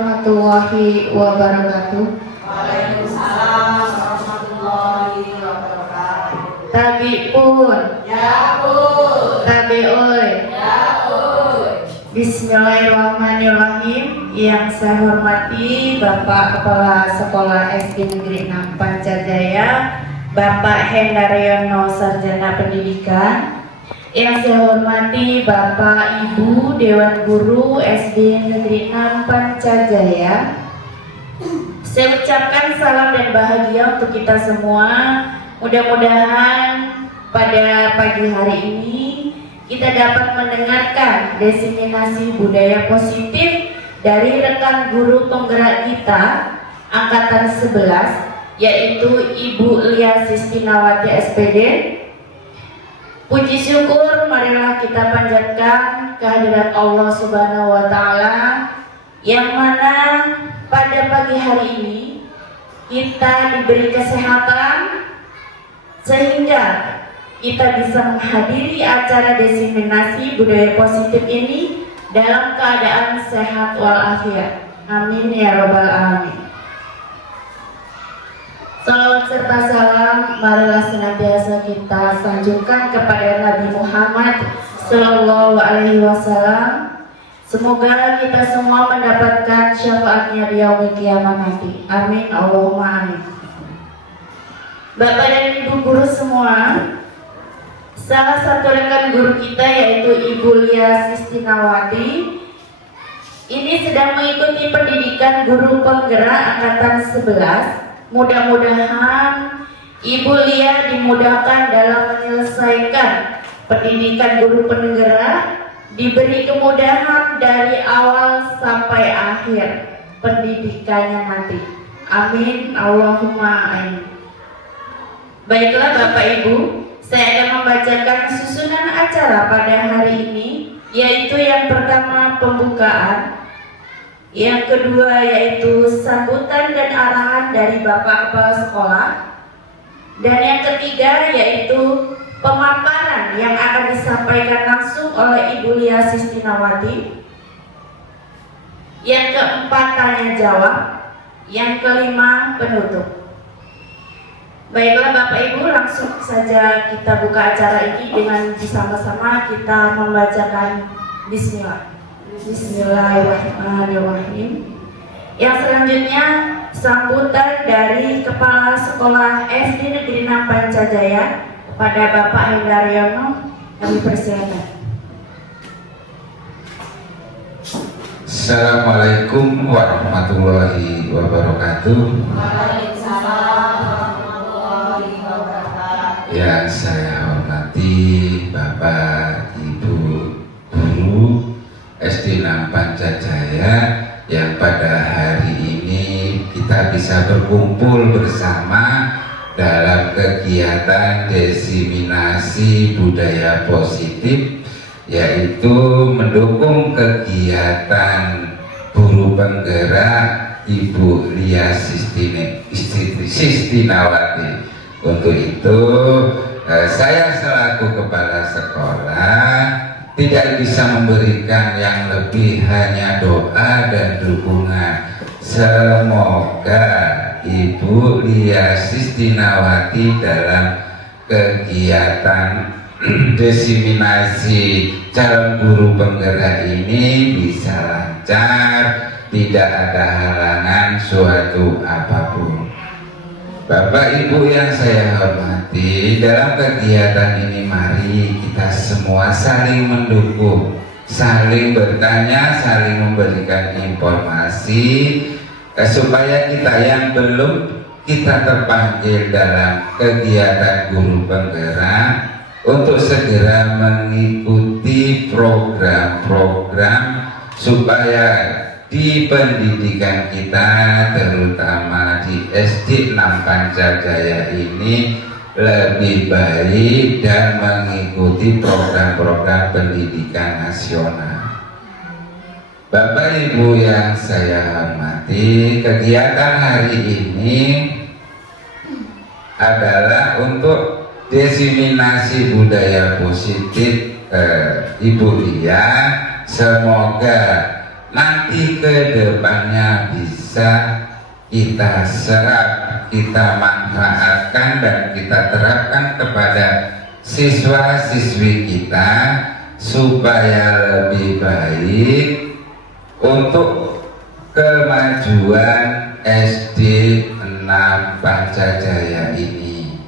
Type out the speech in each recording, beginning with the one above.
warahmatullahi wabarakatuh. Waalaikumsalam warahmatullahi wabarakatuh. Tabi pun, Ya pun, tabi'uy. ya pun. Bismillahirrahmanirrahim. Yang saya hormati Bapak Kepala Sekolah SD Negeri 6 Pancajaya, Bapak Hendaryono Sarjana Pendidikan. Yang saya hormati Bapak Ibu Dewan Guru SD Negeri 6 Pancajaya. Saya ucapkan salam dan bahagia untuk kita semua. Mudah-mudahan pada pagi hari ini kita dapat mendengarkan diseminasi budaya positif dari rekan guru penggerak kita angkatan 11, yaitu Ibu Lia Sistinawati SPD. Puji syukur marilah kita panjatkan kehadirat Allah Subhanahu wa Ta'ala, yang mana pada pagi hari ini kita diberi kesehatan sehingga kita bisa menghadiri acara diseminasi budaya positif ini dalam keadaan sehat walafiat. Amin ya robbal alamin. Salawat serta salam marilah senantiasa kita sanjungkan kepada Nabi Muhammad Sallallahu Alaihi Wasallam. Semoga kita semua mendapatkan syafaatnya di yaumil kiamat nanti. Amin Allahumma amin. Bapak dan Ibu guru semua, salah satu rekan guru kita yaitu Ibu Lia Sistinawati ini sedang mengikuti pendidikan guru penggerak angkatan 11. Mudah-mudahan Ibu Lia dimudahkan dalam menyelesaikan pendidikan guru penggerak, diberi kemudahan dari awal sampai akhir pendidikannya nanti. Amin Allahumma amin. Baiklah Bapak Ibu, saya akan membacakan susunan acara pada hari ini, yaitu yang pertama pembukaan, yang kedua yaitu sambutan dan arahan dari Bapak Kepala Sekolah, dan yang ketiga yaitu pemaparan yang akan disampaikan langsung oleh Ibu Lia Sistinawati, yang keempat tanya jawab, yang kelima penutup. Baiklah Bapak Ibu, langsung saja kita buka acara ini dengan bersama-sama kita membacakan Bismillah. Bismillahirrahmanirrahim. Yang selanjutnya sambutan dari Kepala Sekolah SD Negeri 6 Pancajaya pada Bapak Hendaryono, kami persilakan. Assalamualaikum warahmatullahi wabarakatuh. Waalaikumsalam warahmatullahi wabarakatuh. Yang saya hormati Bapak Ibu Guru SD 6 Pancajaya, yang pada hari ini kita bisa berkumpul bersama dalam kegiatan diseminasi budaya positif, yaitu mendukung kegiatan guru penggerak Ibu Lia Sistinawati. Untuk itu saya selaku kepala sekolah tidak bisa memberikan yang lebih, hanya doa dan dukungan. Semoga Ibu Lia Sistinawati dalam kegiatan diseminasi calon guru penggerak ini bisa lancar, tidak ada halangan suatu apapun. Bapak Ibu yang saya hormati, dalam kegiatan ini mari kita semua saling mendukung, saling bertanya, saling memberikan informasi, supaya kita yang belum kita terpanggil dalam kegiatan guru penggerak untuk segera mengikuti program-program supaya di pendidikan kita, terutama di SD 6 Pancajaya ini, lebih baik dan mengikuti program-program pendidikan nasional. Bapak Ibu yang saya hormati, kegiatan hari ini adalah untuk diseminasi budaya positif Ibu Lia. Semoga nanti ke depannya bisa kita serap, kita manfaatkan dan kita terapkan kepada siswa-siswi kita supaya lebih baik untuk kemajuan SD 6 Pancajaya ini.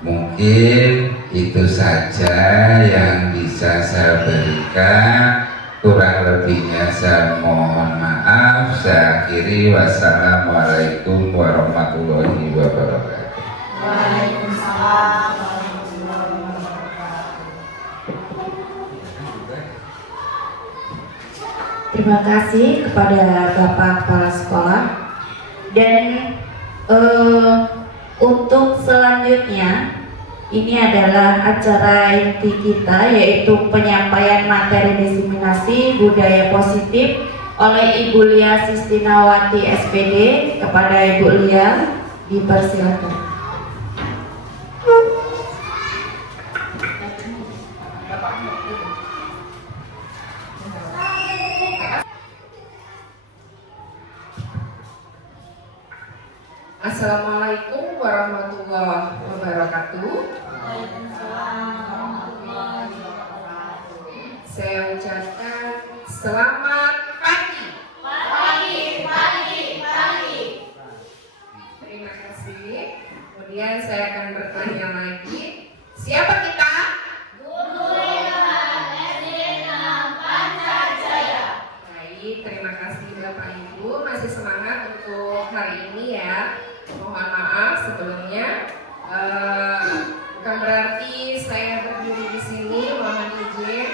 Mungkin itu saja yang bisa saya berikan. Kurang lebihnya saya mohon maaf. Saya akhiri. Wassalamualaikum warahmatullahi wabarakatuh. Waalaikumsalam warahmatullahi wabarakatuh. Terima kasih kepada Bapak Kepala Sekolah. Dan untuk selanjutnya, ini adalah acara inti kita, yaitu penyampaian materi diseminasi budaya positif oleh Ibu Lia Sistinawati SPD. Kepada Ibu Lia, dipersilakan. Assalamualaikum warahmatullahi wabarakatuh. Saya ucapkan selamat pagi. Terima kasih. Kemudian saya akan bertanya lagi, siapa kita? Baik, terima kasih Bapak Ibu. Masih semangat untuk hari ini ya. Mohon maaf sebelumnya. Bukan berarti saya berdiri di sini, mohon izin.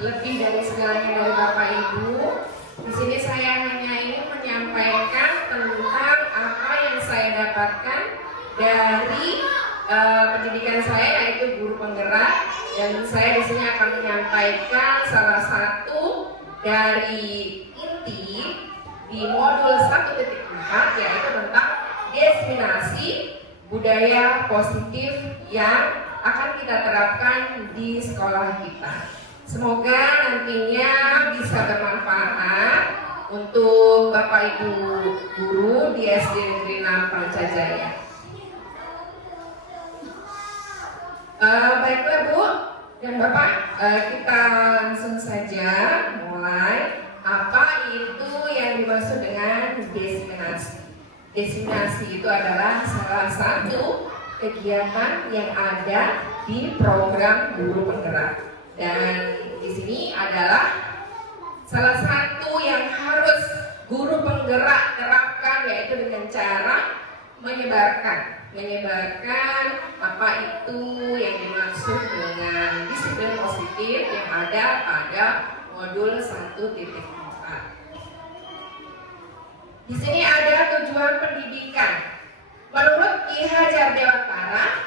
Lebih dari segalanya dari Bapak Ibu. Di sini saya hanya ingin menyampaikan tentang apa yang saya dapatkan dari pendidikan saya, yaitu guru penggerak, dan saya di sini akan menyampaikan salah satu dari inti di modul 1.4, yaitu tentang diseminasi budaya positif yang akan kita terapkan di sekolah kita. Semoga nantinya bisa bermanfaat untuk Bapak Ibu guru di SD Negeri 6 Pancajaya. Baiklah Bu dan Bapak, kita langsung saja mulai. Apa itu yang dimaksud dengan diseminasi? Diseminasi itu adalah salah satu kegiatan yang ada di program guru penggerak, dan di sini adalah salah satu yang harus guru penggerak terapkan, yaitu dengan cara menyebarkan apa itu yang dimaksud dengan disiplin positif yang ada pada modul 1.4. Di sini ada tujuan pendidikan. Menurut Ki Hajar Dewantara,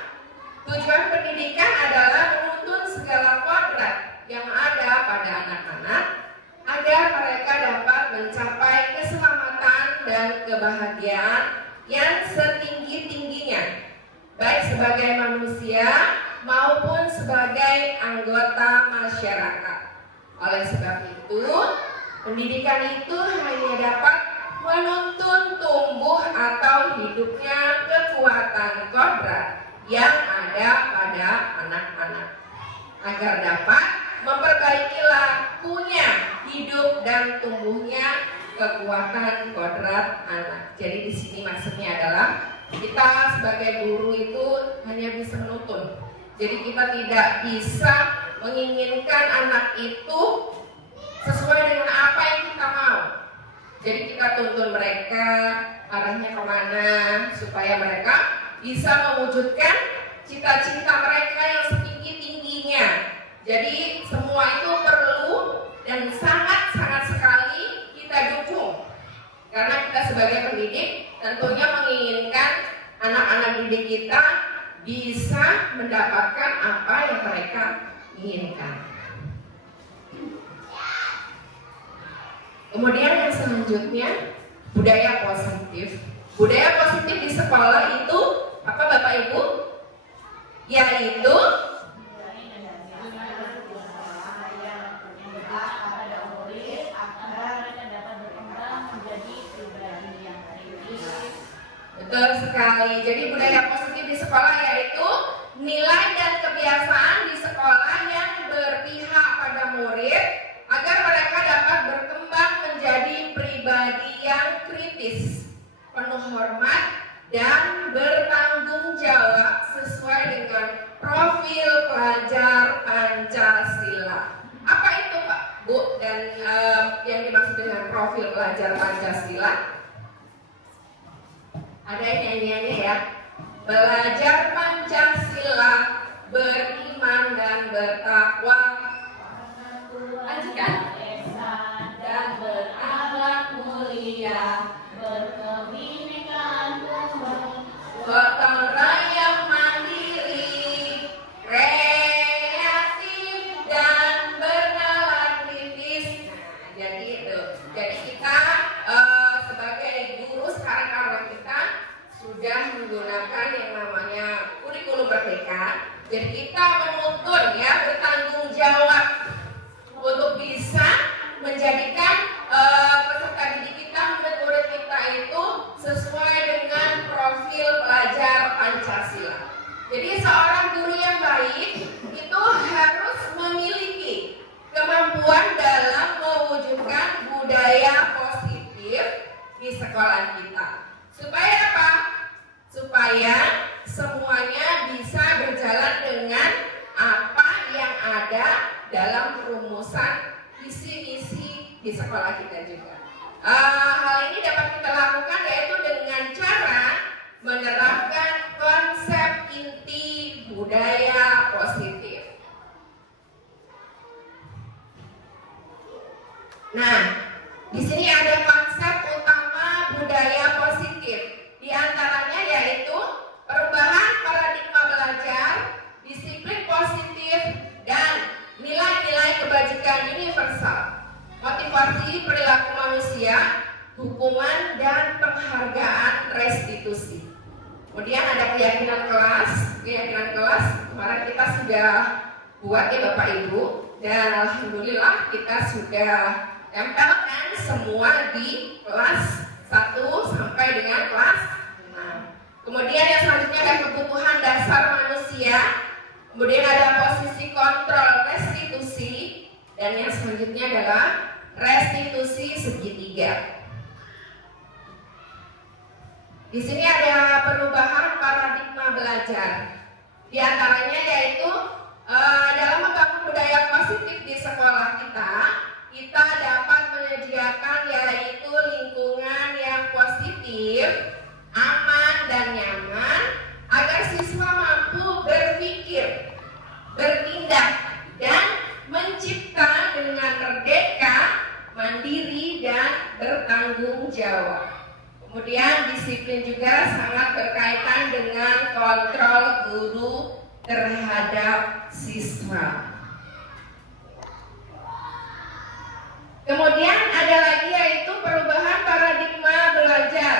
tujuan pendidikan adalah menuntun segala kodrat yang ada pada anak-anak agar mereka dapat mencapai keselamatan dan kebahagiaan yang setinggi-tingginya, baik sebagai manusia maupun sebagai anggota masyarakat. Oleh sebab itu, pendidikan itu hanya dapat menuntun tumbuh atau hidupnya kekuatan kodrat yang ada pada anak-anak, agar dapat memperbaiki lakunya hidup dan tumbuhnya kekuatan kodrat anak. Jadi di sini maksudnya adalah kita sebagai guru itu hanya bisa menuntun. Jadi kita tidak bisa menginginkan anak itu sesuai dengan apa yang kita mau. Jadi kita tuntun mereka arahnya kemana supaya mereka bisa mewujudkan cita-cita mereka yang setinggi-tingginya. Jadi semua itu perlu dan sangat-sangat sekali kita dukung. Karena kita sebagai pendidik tentunya menginginkan anak-anak didik kita bisa mendapatkan apa yang mereka inginkan. Kemudian yang selanjutnya, budaya positif. Budaya positif di sekolah itu apa Bapak Ibu? Yaitu Betul sekali. Jadi budaya positif di sekolah yaitu nilai dan kebiasaan di sekolah yang berpihak pada murid agar mereka dapat berkembang menjadi pribadi yang kritis, penuh hormat, dan bertanggung jawab sesuai dengan profil pelajar Pancasila. Apa itu Pak, Bu, dan yang dimaksud dengan profil pelajar Pancasila? Ada nyanyiannya ya. Belajar Pancasila, beriman dan bertakwa, lanjutkan, dan berakhlak mulia, berkebinekaan tunggal, gotong royong mandiri, kreatif dan bernalar kritis. Nah, jadi itu. Jadi kita sebagai guru sekarang karena kita sudah menggunakan yang namanya kurikulum merdeka. Jadi kita menuntut ya bertanggung jawab untuk bisa menjadikan peserta didik kita, murid kita itu sesuai dengan profil pelajar Pancasila. Jadi seorang guru yang baik itu harus memiliki kemampuan dalam mewujudkan budaya positif di sekolah kita. Supaya apa? Supaya semuanya bisa berjalan dengan apa yang ada dalam rumusan visi misi di sekolah kita juga. Hal ini dapat kita lakukan yaitu dengan cara menerapkan konsep inti budaya positif. Nah, di sini ada konsep utama budaya positif. Di antaranya yaitu perubahan paradigma belajar, disiplin positif, dan nilai-nilai kebajikan universal, motivasi perilaku manusia, hukuman dan penghargaan restitusi. Kemudian ada keyakinan kelas kemarin kita sudah buat ya Bapak Ibu, dan alhamdulillah kita sudah tempelkan semua di kelas 1 sampai dengan kelas 6. Kemudian yang selanjutnya ada kebutuhan dasar manusia, kemudian ada posisi kontrol restitusi, dan yang selanjutnya adalah restitusi segitiga. Di sini ada perubahan paradigma belajar. Di antaranya yaitu dalam membangun budaya positif di sekolah kita dapat menyediakan yaitu lingkungan yang positif, aman dan nyaman agar siswa mampu berpikir, bertindak, dan mencipta dengan merdeka, mandiri, dan bertanggung jawab. Kemudian disiplin juga sangat berkaitan dengan kontrol guru terhadap siswa. Kemudian ada lagi yaitu perubahan paradigma belajar.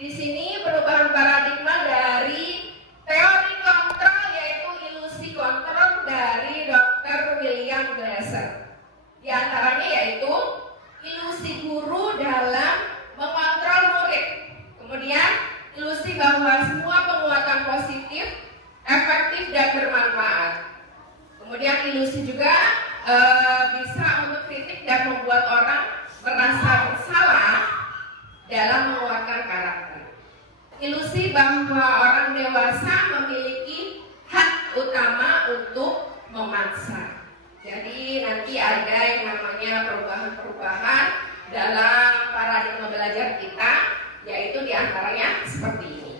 Di sini perubahan paradigma dari teori kontrol yaitu ilusi kontrol dari Dr. William Glasser. Di antaranya yaitu ilusi guru dalam mengontrol murid. Kemudian ilusi bahwa semua penguatan positif, efektif dan bermanfaat. Kemudian ilusi juga bisa mengkritik dan membuat orang merasa bersalah dalam menguatkan karakter. Ilusi bahwa orang dewasa memiliki hak utama untuk memaksa. Jadi nanti ada yang namanya perubahan-perubahan dalam paradigma belajar kita, yaitu diantaranya seperti ini.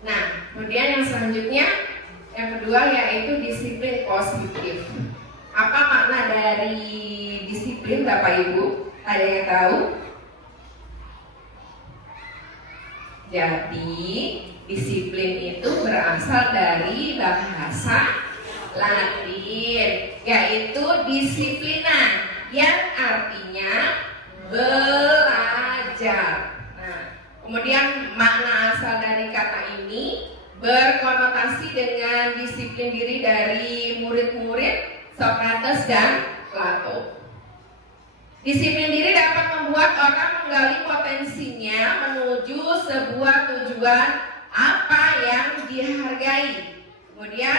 Nah, kemudian yang selanjutnya, yang kedua yaitu disiplin positif. Apa makna dari disiplin Bapak Ibu? Ada yang tahu? Jadi disiplin itu berasal dari bahasa Latin, yaitu disiplinan, yang artinya belajar. Nah, kemudian makna asal dari kata ini berkonotasi dengan disiplin diri dari murid-murid Socrates dan Plato. Disiplin diri dapat membuat orang menggali potensinya menuju tujuan apa yang dihargai. Kemudian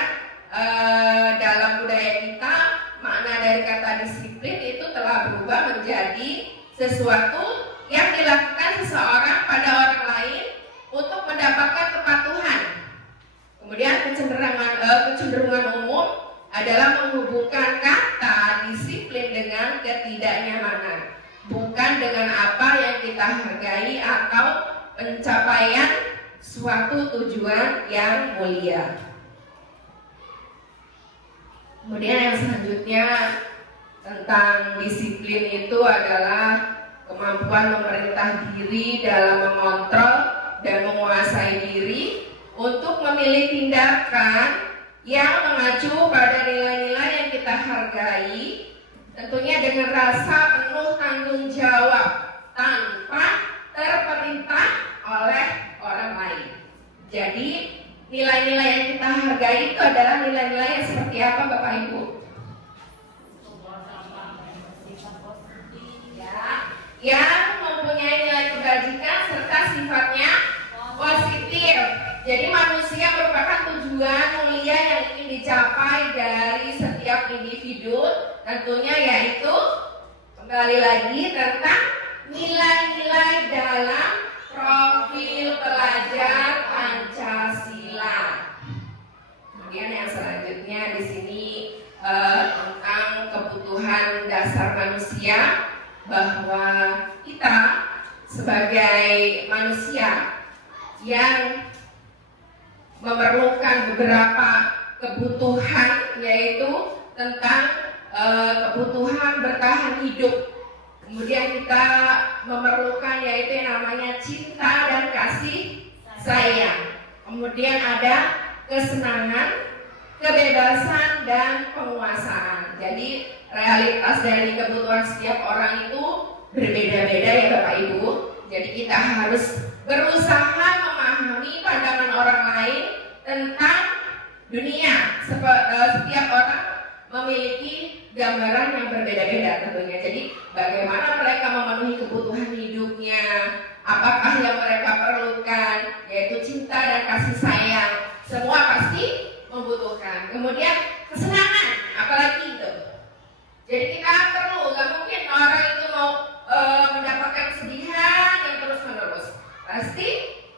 dalam budaya kita, makna dari kata disiplin itu telah berubah menjadi sesuatu yang dilakukan seseorang pada orang lain untuk mendapatkan kepatuhan. Kemudian kecenderungan umum adalah menghubungkan kata disiplin dengan ketidaknyamanan, bukan dengan apa yang kita hargai atau pencapaian suatu tujuan yang mulia. Kemudian yang selanjutnya tentang disiplin itu adalah kemampuan memerintah diri dalam mengontrol dan menguasai diri untuk memilih tindakan yang mengacu pada nilai-nilai yang kita hargai, tentunya dengan rasa penuh tanggung jawab tanpa terperintah oleh orang lain. Jadi nilai-nilai yang kita hargai itu adalah nilai-nilai yang seperti apa Bapak Ibu? Yang mempunyai nilai kebajikan serta sifatnya positif. Jadi manusia merupakan tujuan mulia yang ingin dicapai dari setiap individu, tentunya yaitu kembali lagi tentang nilai-nilai dalam profil pelajar Pancasila. Kemudian yang selanjutnya di sini tentang kebutuhan dasar manusia, bahwa kita sebagai manusia yang memerlukan beberapa kebutuhan, yaitu tentang kebutuhan bertahan hidup. Kemudian kita memerlukan yaitu yang namanya cinta dan kasih sayang. Kemudian ada kesenangan, kebebasan, dan penguasaan. Jadi realitas dari kebutuhan setiap orang itu berbeda-beda ya Bapak Ibu. Jadi kita harus berusaha memahami pandangan orang lain tentang dunia. Setiap orang memiliki gambaran yang berbeda-beda tentunya. Jadi bagaimana mereka memenuhi kebutuhan hidupnya, apakah yang mereka perlukan, yaitu cinta dan kasih sayang, semua pasti membutuhkan. Kemudian kesenangan, apalagi itu. Jadi kita perlu, gak mungkin orang itu mau mendapatkan kesedihan yang terus-menerus. Pasti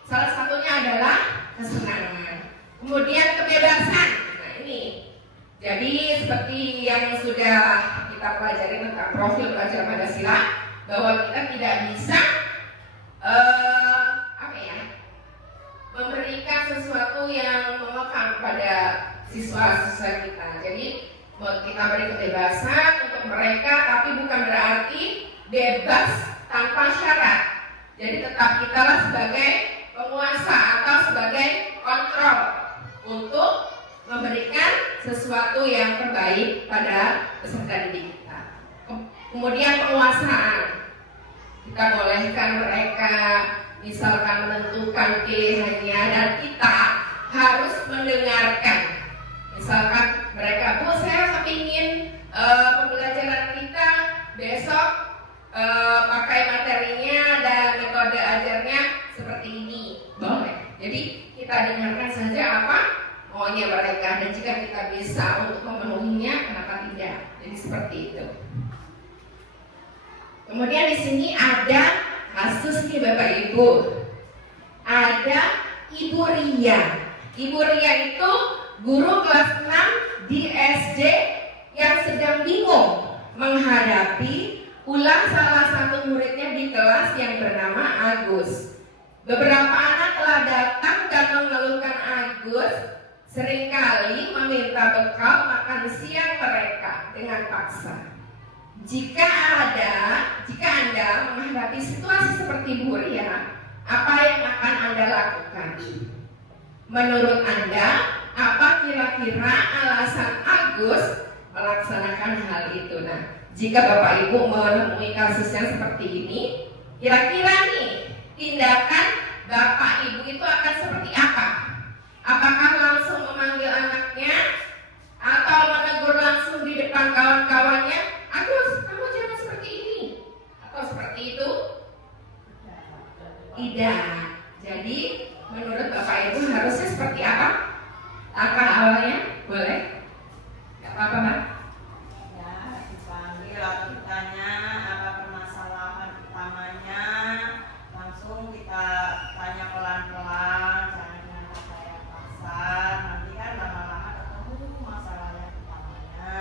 salah satunya adalah kesenangan. Kemudian kebebasan. Nah ini, jadi seperti yang sudah kita pelajari tentang profil pelajar Pancasila, bahwa kita tidak bisa memberikan sesuatu yang mengekang pada siswa-siswa kita. Jadi kita beri kebebasan untuk mereka, tapi bukan berarti bebas tanpa syarat. Jadi tetap kitalah sebagai penguasa atau sebagai kontrol untuk memberikan sesuatu yang terbaik pada peserta didik kita. Kemudian penguasaan, kita bolehkan mereka misalkan menentukan pilihannya dan kita harus mendengarkan. Misalkan mereka, Bu, saya kepingin pembelajaran kita besok pakai materinya dan metode ajarnya seperti ini, boleh. Jadi kita dengarkan saja apa maunya mereka, dan jika kita bisa untuk memenuhinya, kenapa tidak? Jadi seperti itu. Kemudian di sini ada kasus nih Bapak Ibu, ada Ibu Ria. Ibu Ria itu guru kelas 6 di SD yang sedang bingung menghadapi ulang salah satu muridnya di kelas yang bernama Agus. Beberapa anak telah datang dan mengeluhkan Agus seringkali meminta bekal makan siang mereka dengan paksa. Jika Anda menghadapi situasi seperti Bu Ria, apa yang akan Anda lakukan? Menurut Anda, apa kira-kira alasan Agus melaksanakan hal itu? Nah, jika Bapak Ibu menemui kasus yang seperti ini, kira-kira nih tindakan Bapak Ibu itu akan seperti apa? Apakah langsung memanggil anaknya atau menegur langsung di depan kawan-kawannya, Agus, kamu jangan seperti ini, atau seperti itu? Tidak. Jadi menurut Bapak Ibu harusnya seperti apa? Langkah awalnya boleh? Gak apa-apa Mbak? Ya, dipanggil lalu ditanya apa permasalahan utamanya, langsung kita tanya pelan-pelan, jangan dengan kata yang kasar. Nanti kan lama-lama ketemu masalah yang utamanya.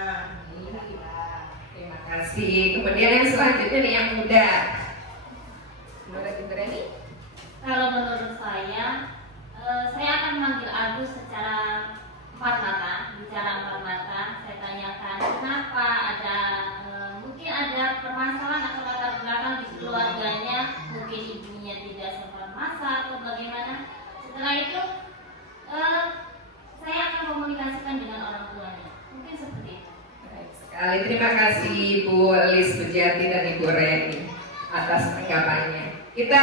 Kira-kira. Terima kasih. Kemudian yang selanjutnya nih yang muda. Menurut Ibu Reni? Kalau menurut saya akan memanggil Agus secara empat mata, bicara empat mata. Saya tanyakan kenapa ada mungkin ada permasalahan atau latar belakang di keluarganya, mungkin ibunya tidak sempat masak atau bagaimana. Setelah itu saya akan komunikasikan dengan orang tuanya, mungkin seperti itu. Baik sekali. Terima kasih Ibu Elis Pujiati dan Ibu Reni atas tanggapannya. Kita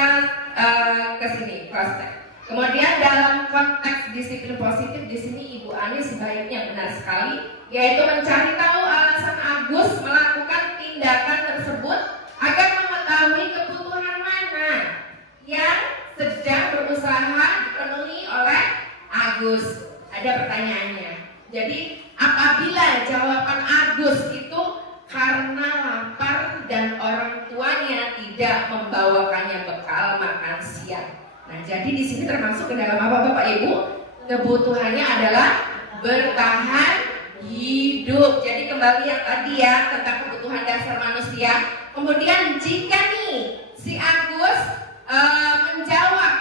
ke sini, prospek. Kemudian dalam konteks disiplin positif di sini Ibu Ani sebaiknya benar sekali, yaitu mencari tahu alasan Agus melakukan tindakan tersebut agar mengetahui kebutuhan mana yang sedang berusaha dipenuhi oleh Agus. Ada pertanyaannya. Jadi apabila jawaban Agus itu karena lapar dan orang tuanya tidak membawakannya bekal makan siang. Nah, jadi di sini termasuk ke dalam apa Bapak Ibu? Kebutuhannya adalah bertahan hidup. Jadi kembali yang tadi ya tentang kebutuhan dasar manusia. Kemudian jika nih si Agus menjawab,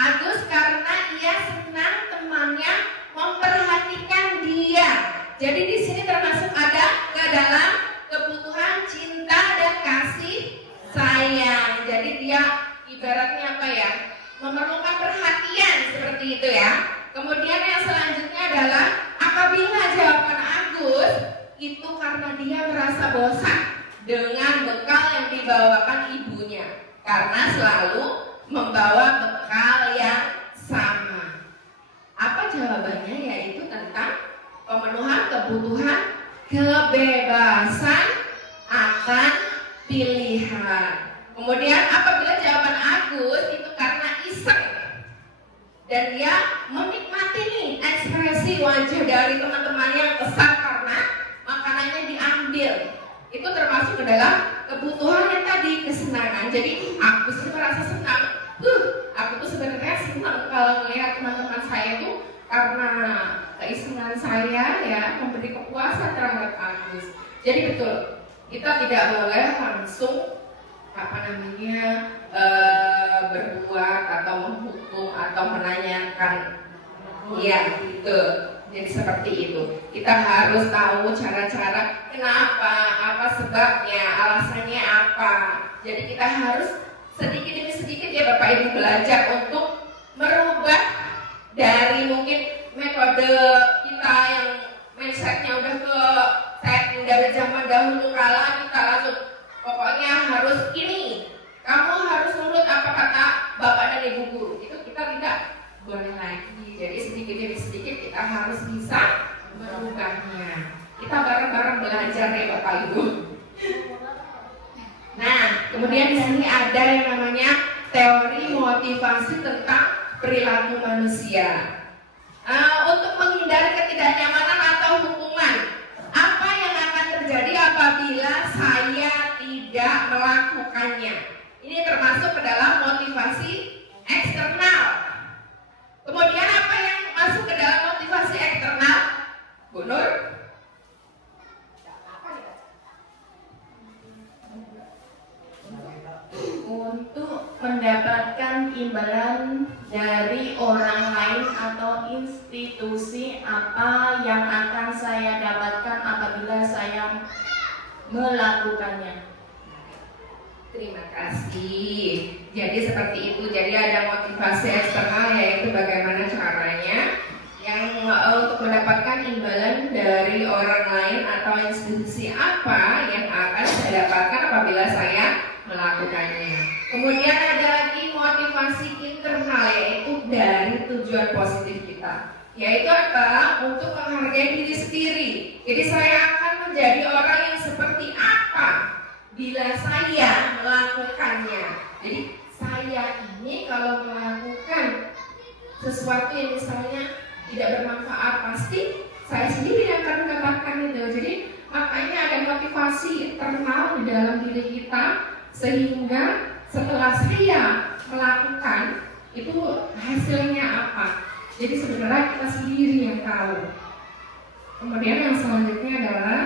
Agus karena ia senang temannya memperhatikan dia. Jadi di sini termasuk ada ke dalam kebutuhan cinta dan kasih sayang. Jadi dia ibaratnya apa ya, memerlukan perhatian seperti itu ya. Kemudian yang selanjutnya adalah apabila jawaban Agus itu karena dia merasa bosan dengan bekal yang dibawakan ibunya, karena selalu membawa bekal yang sama. Apa jawabannya? Yaitu tentang pemenuhan kebutuhan kebebasan akan pilihan. Kemudian apabila jawaban Agus itu karena iseng dan dia menikmati nih ekspresi wajah dari teman-teman yang kesal karena makanannya diambil, itu termasuk ke dalam kebutuhan yang tadi, kesenangan. Jadi Agus itu merasa senang. Aku tuh sebenarnya senang kalau melihat teman-teman saya itu karena keisengan saya ya memberi kepuasan terhadap Agus. Jadi betul, kita tidak boleh langsung berbuat atau menghukum atau menanyakan. Iya, gitu. Jadi seperti itu. Kita harus tahu cara-cara kenapa, apa sebabnya, alasannya apa. Jadi kita harus sedikit demi sedikit ya Bapak Ibu belajar untuk merubah dari mungkin metode kita yang mindsetnya udah ke setting dari zaman dahulu kala, kita langsung pokoknya harus ini, kamu harus nurut apa kata bapak dan ibu guru. Itu kita tidak boleh lagi. Jadi sedikit demi sedikit kita harus bisa merubahnya. Kita bareng-bareng belajar ya Bapak Ibu. Nah, kemudian di sini ada yang namanya teori motivasi tentang perilaku manusia. Untuk menghindari ketidaknyamanan atau hukuman, apa yang akan terjadi apabila saya tidak melakukannya? Ini termasuk ke dalam motivasi eksternal. Kemudian apa yang masuk ke dalam motivasi eksternal? Bu Nur? Untuk mendapatkan imbalan dari orang lain atau institusi, apa yang akan saya dapatkan apabila saya melakukannya? Terima kasih. Jadi seperti itu. Jadi ada motivasi eksternal, yaitu bagaimana caranya yang untuk mendapatkan imbalan dari orang lain atau institusi, apa yang akan saya dapatkan apabila saya melakukannya. Kemudian ada lagi motivasi internal, yaitu dari tujuan positif kita, yaitu apa? Untuk menghargai diri sendiri. Jadi saya akan menjadi orang yang seperti apa bila saya melakukannya. Jadi saya ini kalau melakukan sesuatu yang misalnya tidak bermanfaat, pasti saya sendiri yang akan mendapatkan itu. Jadi makanya ada motivasi internal di dalam diri kita, sehingga setelah saya melakukan itu hasilnya apa. Jadi sebenarnya kita sendiri yang tahu. Kemudian yang selanjutnya adalah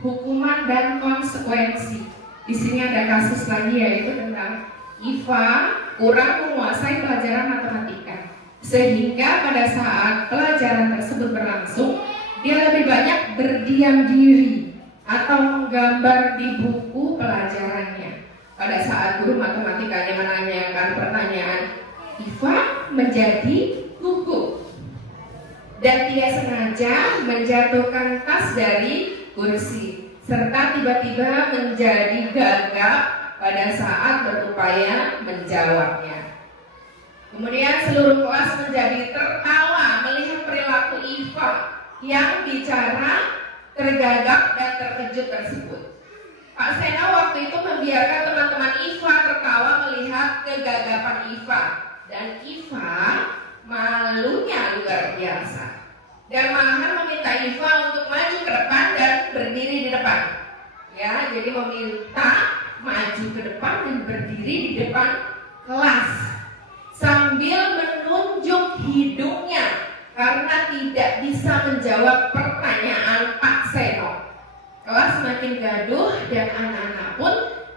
hukuman dan konsekuensi. Di sini ada kasus lagi, yaitu tentang Iva kurang menguasai pelajaran matematika, sehingga pada saat pelajaran tersebut berlangsung, dia lebih banyak berdiam diri atau menggambar di buku pelajarannya. Pada saat guru matematikanya menanyakan pertanyaan, Iva menjadi gugup dan tidak sengaja menjatuhkan tas dari kursi, serta tiba-tiba menjadi gagap pada saat berupaya menjawabnya. Kemudian seluruh kelas menjadi tertawa melihat perilaku Iva yang bicara tergagap dan terkejut tersebut. Pak Seno waktu itu membiarkan teman-teman Iva tertawa melihat kegagapan Iva, dan Iva malunya luar biasa, dan malahan meminta Iva untuk maju ke depan dan berdiri di depan. Ya, jadi meminta maju ke depan dan berdiri di depan kelas sambil menunjuk hidungnya karena tidak bisa menjawab pertanyaan Pak Seno. Kelas semakin gaduh dan anak-anak pun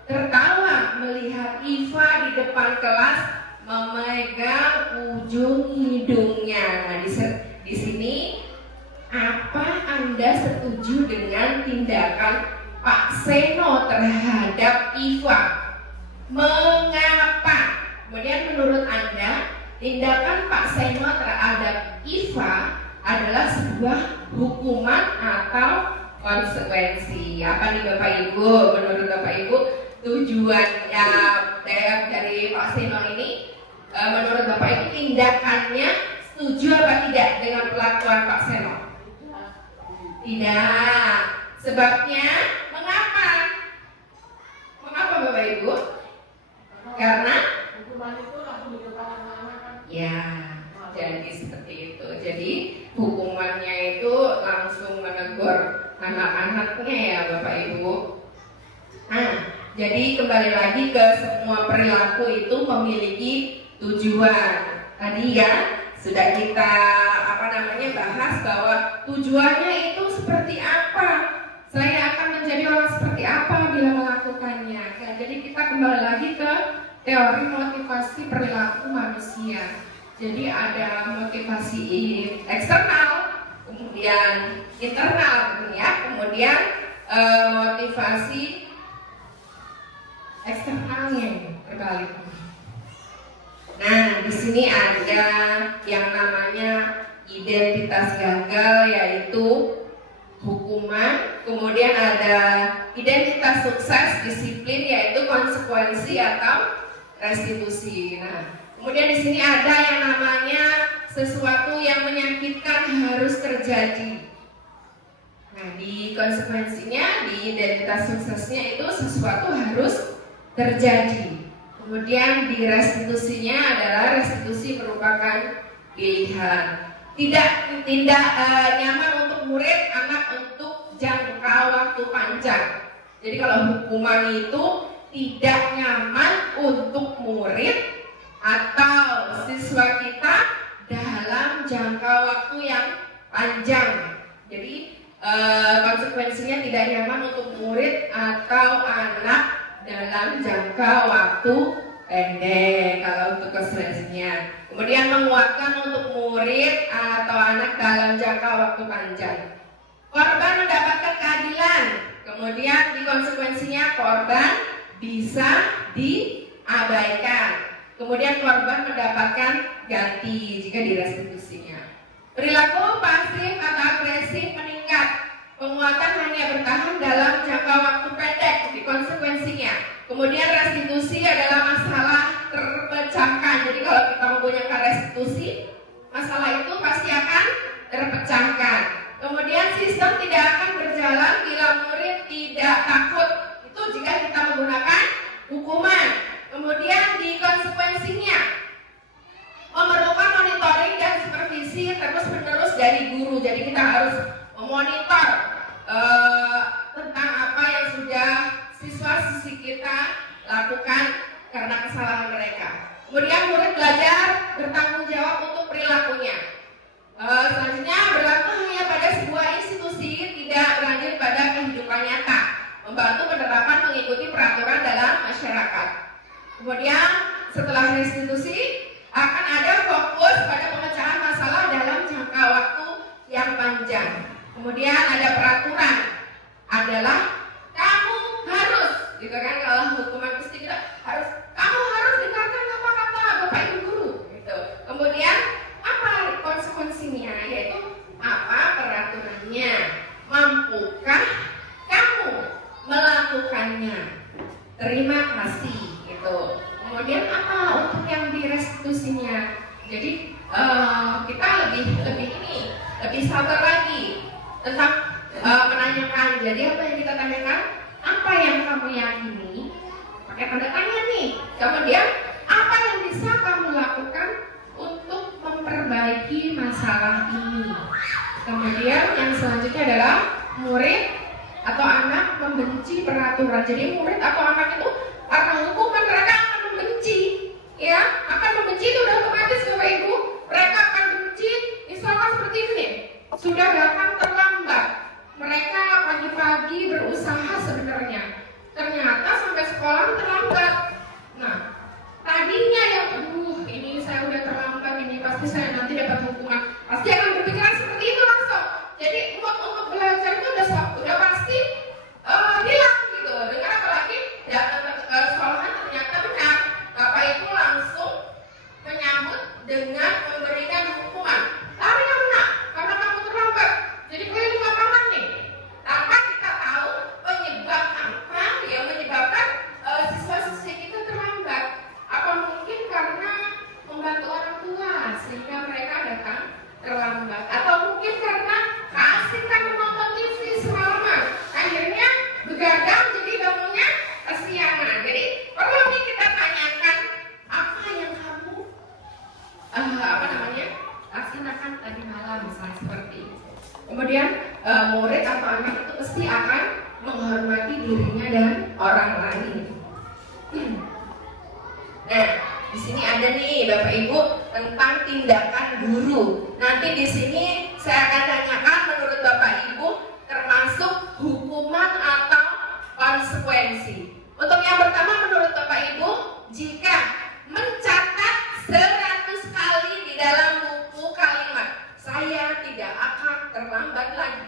tertawa melihat Iva di depan kelas memegang ujung hidungnya. Nah, di sini apa Anda setuju dengan tindakan Pak Seno terhadap Iva? Mengapa? Kemudian menurut Anda, tindakan Pak Seno terhadap Iva adalah sebuah hukuman atau konsekuensi? Apa nih Bapak Ibu? Menurut Bapak Ibu, tujuannya dari Pak Seno ini, menurut Bapak Ibu tindakannya setuju apa tidak dengan perlakuan Pak Seno? Tidak. Sebabnya mengapa? Mengapa Bapak Ibu? Karena Hukuman itu langsung di kepala anak-anak kan? ya, jadi seperti itu. Jadi hukumannya itu langsung menegur anak-anaknya ya Bapak Ibu. Nah, jadi kembali lagi ke semua perilaku itu memiliki tujuan. Tadi ya sudah kita bahas bahwa tujuannya itu seperti apa. Saya akan menjadi orang seperti apa bila melakukannya. Nah, jadi kita kembali lagi ke teori motivasi perilaku manusia. Jadi ada motivasi eksternal, kemudian internal, ya, kemudian motivasi eksternalnya terbalik. Nah, di sini ada yang namanya identitas gagal, yaitu hukuman. Kemudian ada identitas sukses, disiplin, yaitu konsekuensi atau restitusi. Nah, kemudian di sini ada yang namanya sesuatu yang menyakitkan harus terjadi. Nah, di konsekuensinya, di identitas suksesnya itu sesuatu harus terjadi. Kemudian di restitusinya adalah restitusi merupakan pilihan. Tidak nyaman untuk murid, anak untuk jangka waktu panjang. Jadi kalau hukuman itu tidak nyaman untuk murid atau siswa kita dalam jangka waktu yang panjang. Jadi konsekuensinya tidak nyaman untuk murid atau anak dalam jangka waktu pendek kalau untuk konsekuensinya. Kemudian menguatkan untuk murid atau anak dalam jangka waktu panjang. Korban mendapatkan keadilan. Kemudian di konsekuensinya korban bisa diabaikan. Kemudian korban mendapatkan ganti jika direstitusinya. Perilaku pasif atau agresif meningkat. Penguatan hanya bertahan dalam jangka waktu pendek di konsekuensinya. Kemudian restitusi adalah masalah terpecahkan. Jadi kalau kita menggunakan restitusi, masalah itu pasti akan terpecahkan. Kemudian sistem tidak akan berjalan bila murid tidak takut. Itu jika kita menggunakan hukuman. Kemudian di konsekuensinya memerlukan monitoring lakukan karena kesalahan mereka. Kemudian murid belajar bertanggung jawab untuk perilakunya. Selanjutnya berlaku hanya pada sebuah institusi, tidak berlanjut pada kehidupan nyata, membantu penerapan mengikuti peraturan dalam masyarakat. Kemudian setelah restitusi akan ada fokus pada pemecahan masalah dalam jangka waktu yang panjang. Kemudian ada peraturan adalah kamu harus, gitu kan, kalau hukuman pasti kita harus, kamu harus dengarkan apa kata Bapak Ibu guru, gitu. Kemudian apa konsekuensinya, yaitu apa peraturannya, mampukah kamu melakukannya, terima kasih, gitu. Kemudian apa untuk yang direstitusinya, jadi kita lebih sabar lagi tentang menanyakan. Jadi apa yang kita tanyakan, apa yang kamu yakini, pakai tanda tanya nih. Kemudian apa yang bisa kamu lakukan untuk memperbaiki masalah ini. Kemudian yang selanjutnya adalah murid atau anak membenci peraturan. Jadi murid atau anak itu karena hukuman mereka akan membenci, ya, akan membenci. Itu udah otomatis Bapak Ibu, mereka akan benci. Misalkan seperti ini, sudah datang terlambat, mereka pagi-pagi berusaha sebenarnya, ternyata sampai sekolah terlambat. Nah, tadinya yang ini saya udah terlambat, ini pasti saya nanti dapat hukuman, pasti akan berpikiran seperti itu langsung. Jadi mood untuk belajar itu udah pasti hilang gitu. Dengan apalagi datang ke sekolahan ternyata benar, Bapak Ibu langsung menyambut dengan memberikan hukuman. Lari anak, karena kamu terlambat. Jadi keliling lapangan nih, tanpa kita tahu penyebab apa yang menyebabkan siswa-siswi kita terlambat. Apa mungkin karena membantu orang tua sehingga mereka datang terlambat, atau mungkin karena keasikan menonton TV semalaman, akhirnya begadang jadi bangunnya kesiangan. Jadi perlu nih kita tanyakan apa yang kamu laksanakan tadi malam, misalnya seperti itu. Kemudian murid atau anak itu pasti akan menghormati dirinya dan orang lain. Nah, di sini ada nih Bapak Ibu tentang tindakan guru. Nanti di sini saya akan tanyakan menurut Bapak Ibu termasuk hukuman atau konsekuensi. Untuk yang pertama menurut Bapak Ibu, jika mencatat 100 kali di dalam buku kalimat, saya tidak akan terlambat lagi.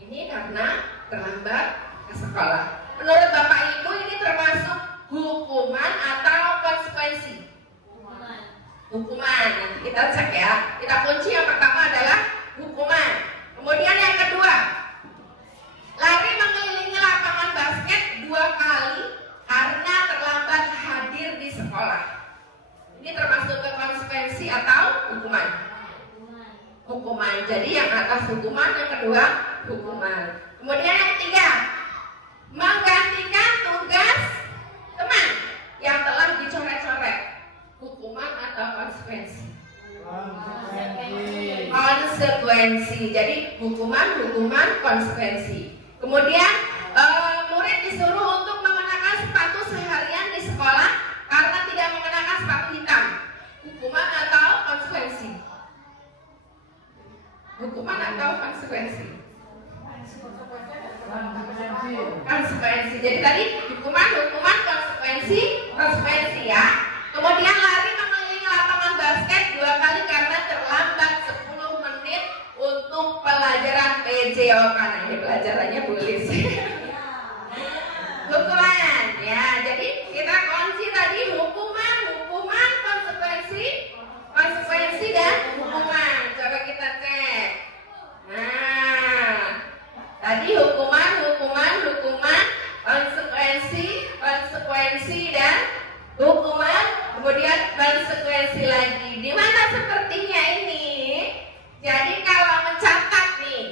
Ini karena terlambat ke sekolah. Menurut Bapak Ibu ini termasuk hukuman atau konsekuensi? Hukuman. Nanti kita cek ya. Kita kunci yang pertama adalah hukuman. Kemudian yang kedua, lari mengelilingi lapangan basket 2 kali karena terlambat hadir di sekolah. Ini termasuk ke konsekuensi atau hukuman? Hukuman. Jadi yang atas hukuman, yang kedua hukuman. Kemudian yang ketiga, menggantikan tugas teman yang telah dicoret-coret. Hukuman atau konsekuensi? Konsekuensi. Jadi hukuman, konsekuensi. Kemudian murid disuruh untuk mengenakan sepatu seharian di sekolah karena tidak mengenakan sepatu hitam. Hukuman atau konsekuensi? Hukuman atau konsekuensi? Konsekuensi. Jadi tadi hukuman, konsekuensi ya. Kemudian lari mengelilingi lapangan basket 2 kali karena terlambat 10 menit untuk pelajaran PJOK. Nah, ini pelajarannya tulis. Hukuman ya. Jadi kita kunci tadi hukuman, konsekuensi dan hukuman. Coba kita cek. Nah, tadi hukuman, konsekuensi dan hukuman, kemudian konsekuensi lagi. Di mana sepertinya ini? Jadi kalau mencatat nih,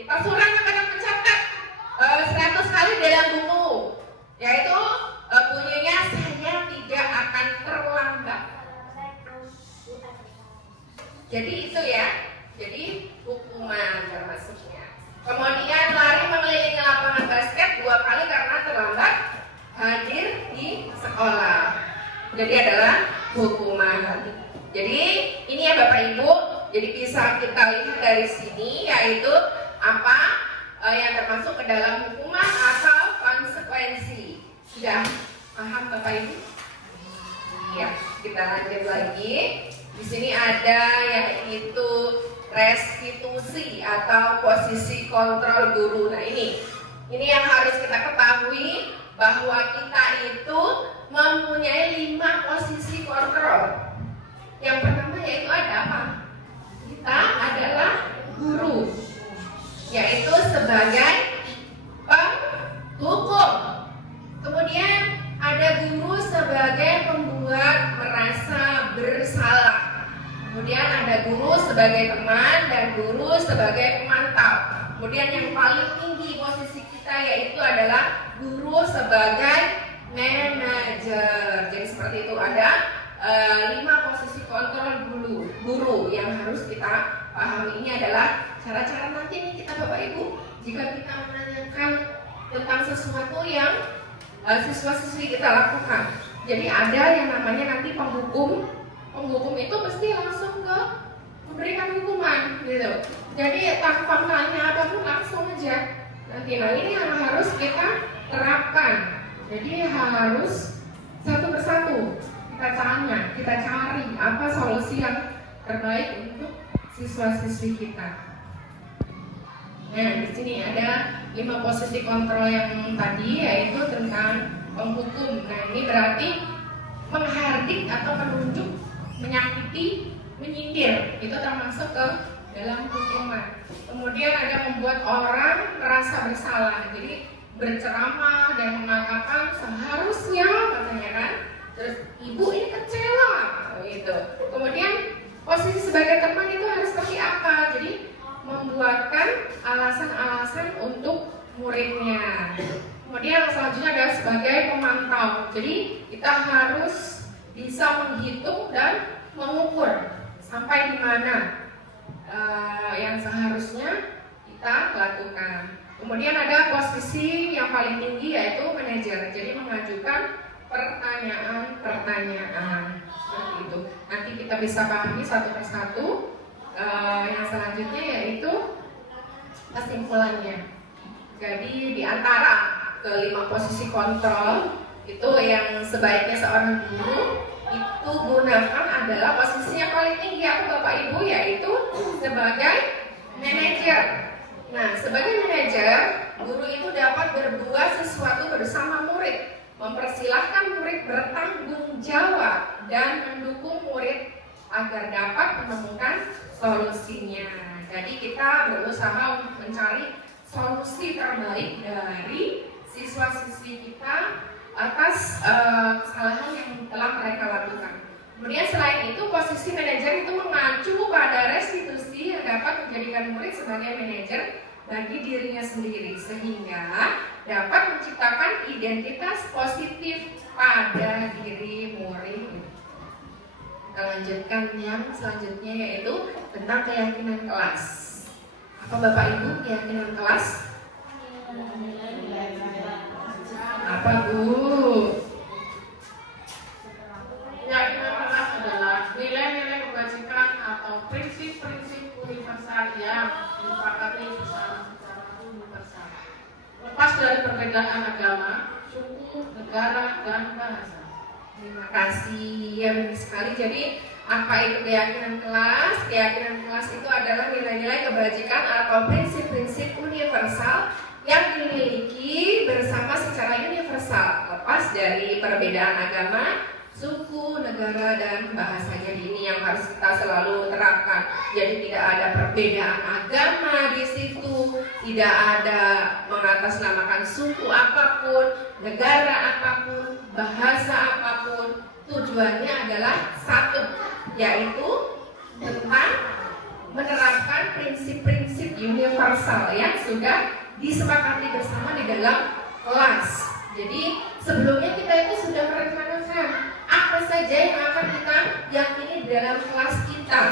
kita suruh anak-anak mencatat 100 kali dalam buku, yaitu bunyinya saya tidak akan terlambat. Jadi itu ya. Jadi hukuman termasuknya. Kemudian lari mengelilingi lapangan basket 2 kali karena terlambat hadir di sekolah. Jadi adalah hukuman. Jadi ini ya Bapak Ibu, jadi bisa kita lihat dari sini yaitu apa yang termasuk ke dalam hukuman atau konsekuensi. Sudah paham Bapak Ibu? Ya, kita lanjut lagi. Di sini ada yaitu restitusi atau posisi kontrol guru. Nah ini yang harus kita ketahui bahwa kita itu mempunyai 5 posisi kontrol. Yang pertama yaitu ada apa? Kita adalah guru, yaitu sebagai penghukum. Kemudian ada guru sebagai pembuat merasa bersalah. Kemudian ada guru sebagai teman dan guru sebagai pemantau. Kemudian yang paling tinggi posisi kita yaitu adalah guru sebagai manajer. Jadi seperti itu ada 5 posisi kontrol guru yang harus kita pahami. Ini adalah cara-cara nanti nih kita Bapak Ibu jika kita menanyakan tentang sesuatu yang siswa-siswi kita lakukan. Jadi ada yang namanya nanti penghukum. Penghukum itu mesti langsung ke memberikan hukuman gitu. Jadi tanpa tanya apapun langsung aja. Nanti nah ini yang harus kita terapkan. Jadi harus satu persatu kita tanya, kita cari apa solusi yang terbaik untuk siswa-siswi kita. Nah, di sini ada 5 posisi kontrol yang tadi yaitu tentang penghukum. Nah, ini berarti menghardik atau menunjuk, menyakiti, menyindir. Itu termasuk ke dalam hukuman. Kemudian ada membuat orang merasa bersalah. Jadi berceramah dan mengatakan seharusnya katanya kan. Terus ibu ini kecewa gitu. Kemudian posisi sebagai teman itu harus seperti apa? Jadi membuatkan alasan-alasan untuk muridnya. Kemudian selanjutnya adalah sebagai pemantau. Jadi kita harus bisa menghitung dan mengukur sampai di mana yang seharusnya kita lakukan. Kemudian ada posisi yang paling tinggi yaitu manajer. Jadi mengajukan pertanyaan-pertanyaan seperti itu. Nanti kita bisa pahami satu persatu. Yang selanjutnya yaitu kesimpulannya. Jadi di antara ke-5 posisi kontrol itu yang sebaiknya seorang guru itu gunakan adalah posisinya paling tinggi aku Bapak Ibu yaitu sebagai manajer. Nah, sebagai manajer, guru itu dapat berbuat sesuatu bersama murid, mempersilahkan murid bertanggung jawab dan mendukung murid agar dapat menemukan solusinya. Jadi kita berusaha mencari solusi terbaik dari siswa-siswi kita atas kesalahan yang telah mereka lakukan. Kemudian selain itu posisi manajer itu mengacu pada restitusi yang dapat menjadikan murid sebagai manajer bagi dirinya sendiri sehingga dapat menciptakan identitas positif pada diri murid. Kita lanjutkan yang selanjutnya yaitu tentang keyakinan kelas. Apa Bapak Ibu keyakinan kelas? Apa Bu? Keyakinan kelas adalah nilai-nilai kebajikan atau prinsip-prinsip universal yang disepakati bersama secara universal, lepas dari perbedaan agama, suku, negara, dan bahasa. Terima kasih ya benar sekali. Jadi apa itu keyakinan kelas? Keyakinan kelas itu adalah nilai-nilai kebajikan atau prinsip-prinsip universal yang dimiliki bersama secara universal, lepas dari perbedaan agama, suku, negara, dan bahasa. Jadi ini yang harus kita selalu terapkan. Jadi tidak ada perbedaan agama di situ, tidak ada mengatasnamakan suku apapun, negara apapun, bahasa apapun. Tujuannya adalah satu, yaitu tentang menerapkan prinsip-prinsip universal yang sudah disepakati bersama di dalam kelas. Jadi sebelumnya kita itu sudah merencanakan apa saja yang akan kita yakini di dalam kelas kita.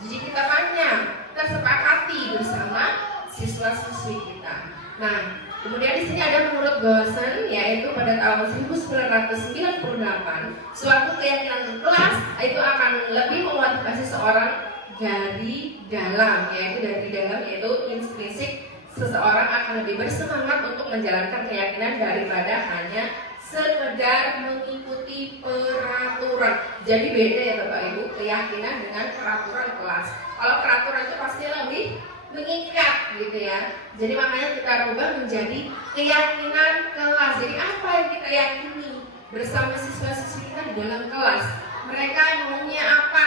Jadi kita tanya, kita sepakati bersama siswa-siswi kita. Nah, Kemudian di sini ada menurut Gosen, yaitu pada tahun 1998, suatu keyakinan kelas itu akan lebih memotivasi seorang dari dalam, yaitu intrinsik. Seseorang akan lebih bersemangat untuk menjalankan keyakinan daripada hanya sekedar mengikuti peraturan. Jadi beda ya Bapak Ibu, keyakinan dengan peraturan kelas. Kalau peraturan itu pasti lebih mengikat gitu ya. Jadi makanya kita rubah menjadi keyakinan kelas. Jadi apa yang kita yakini bersama siswa-siswi kita di dalam kelas? Mereka maunya apa?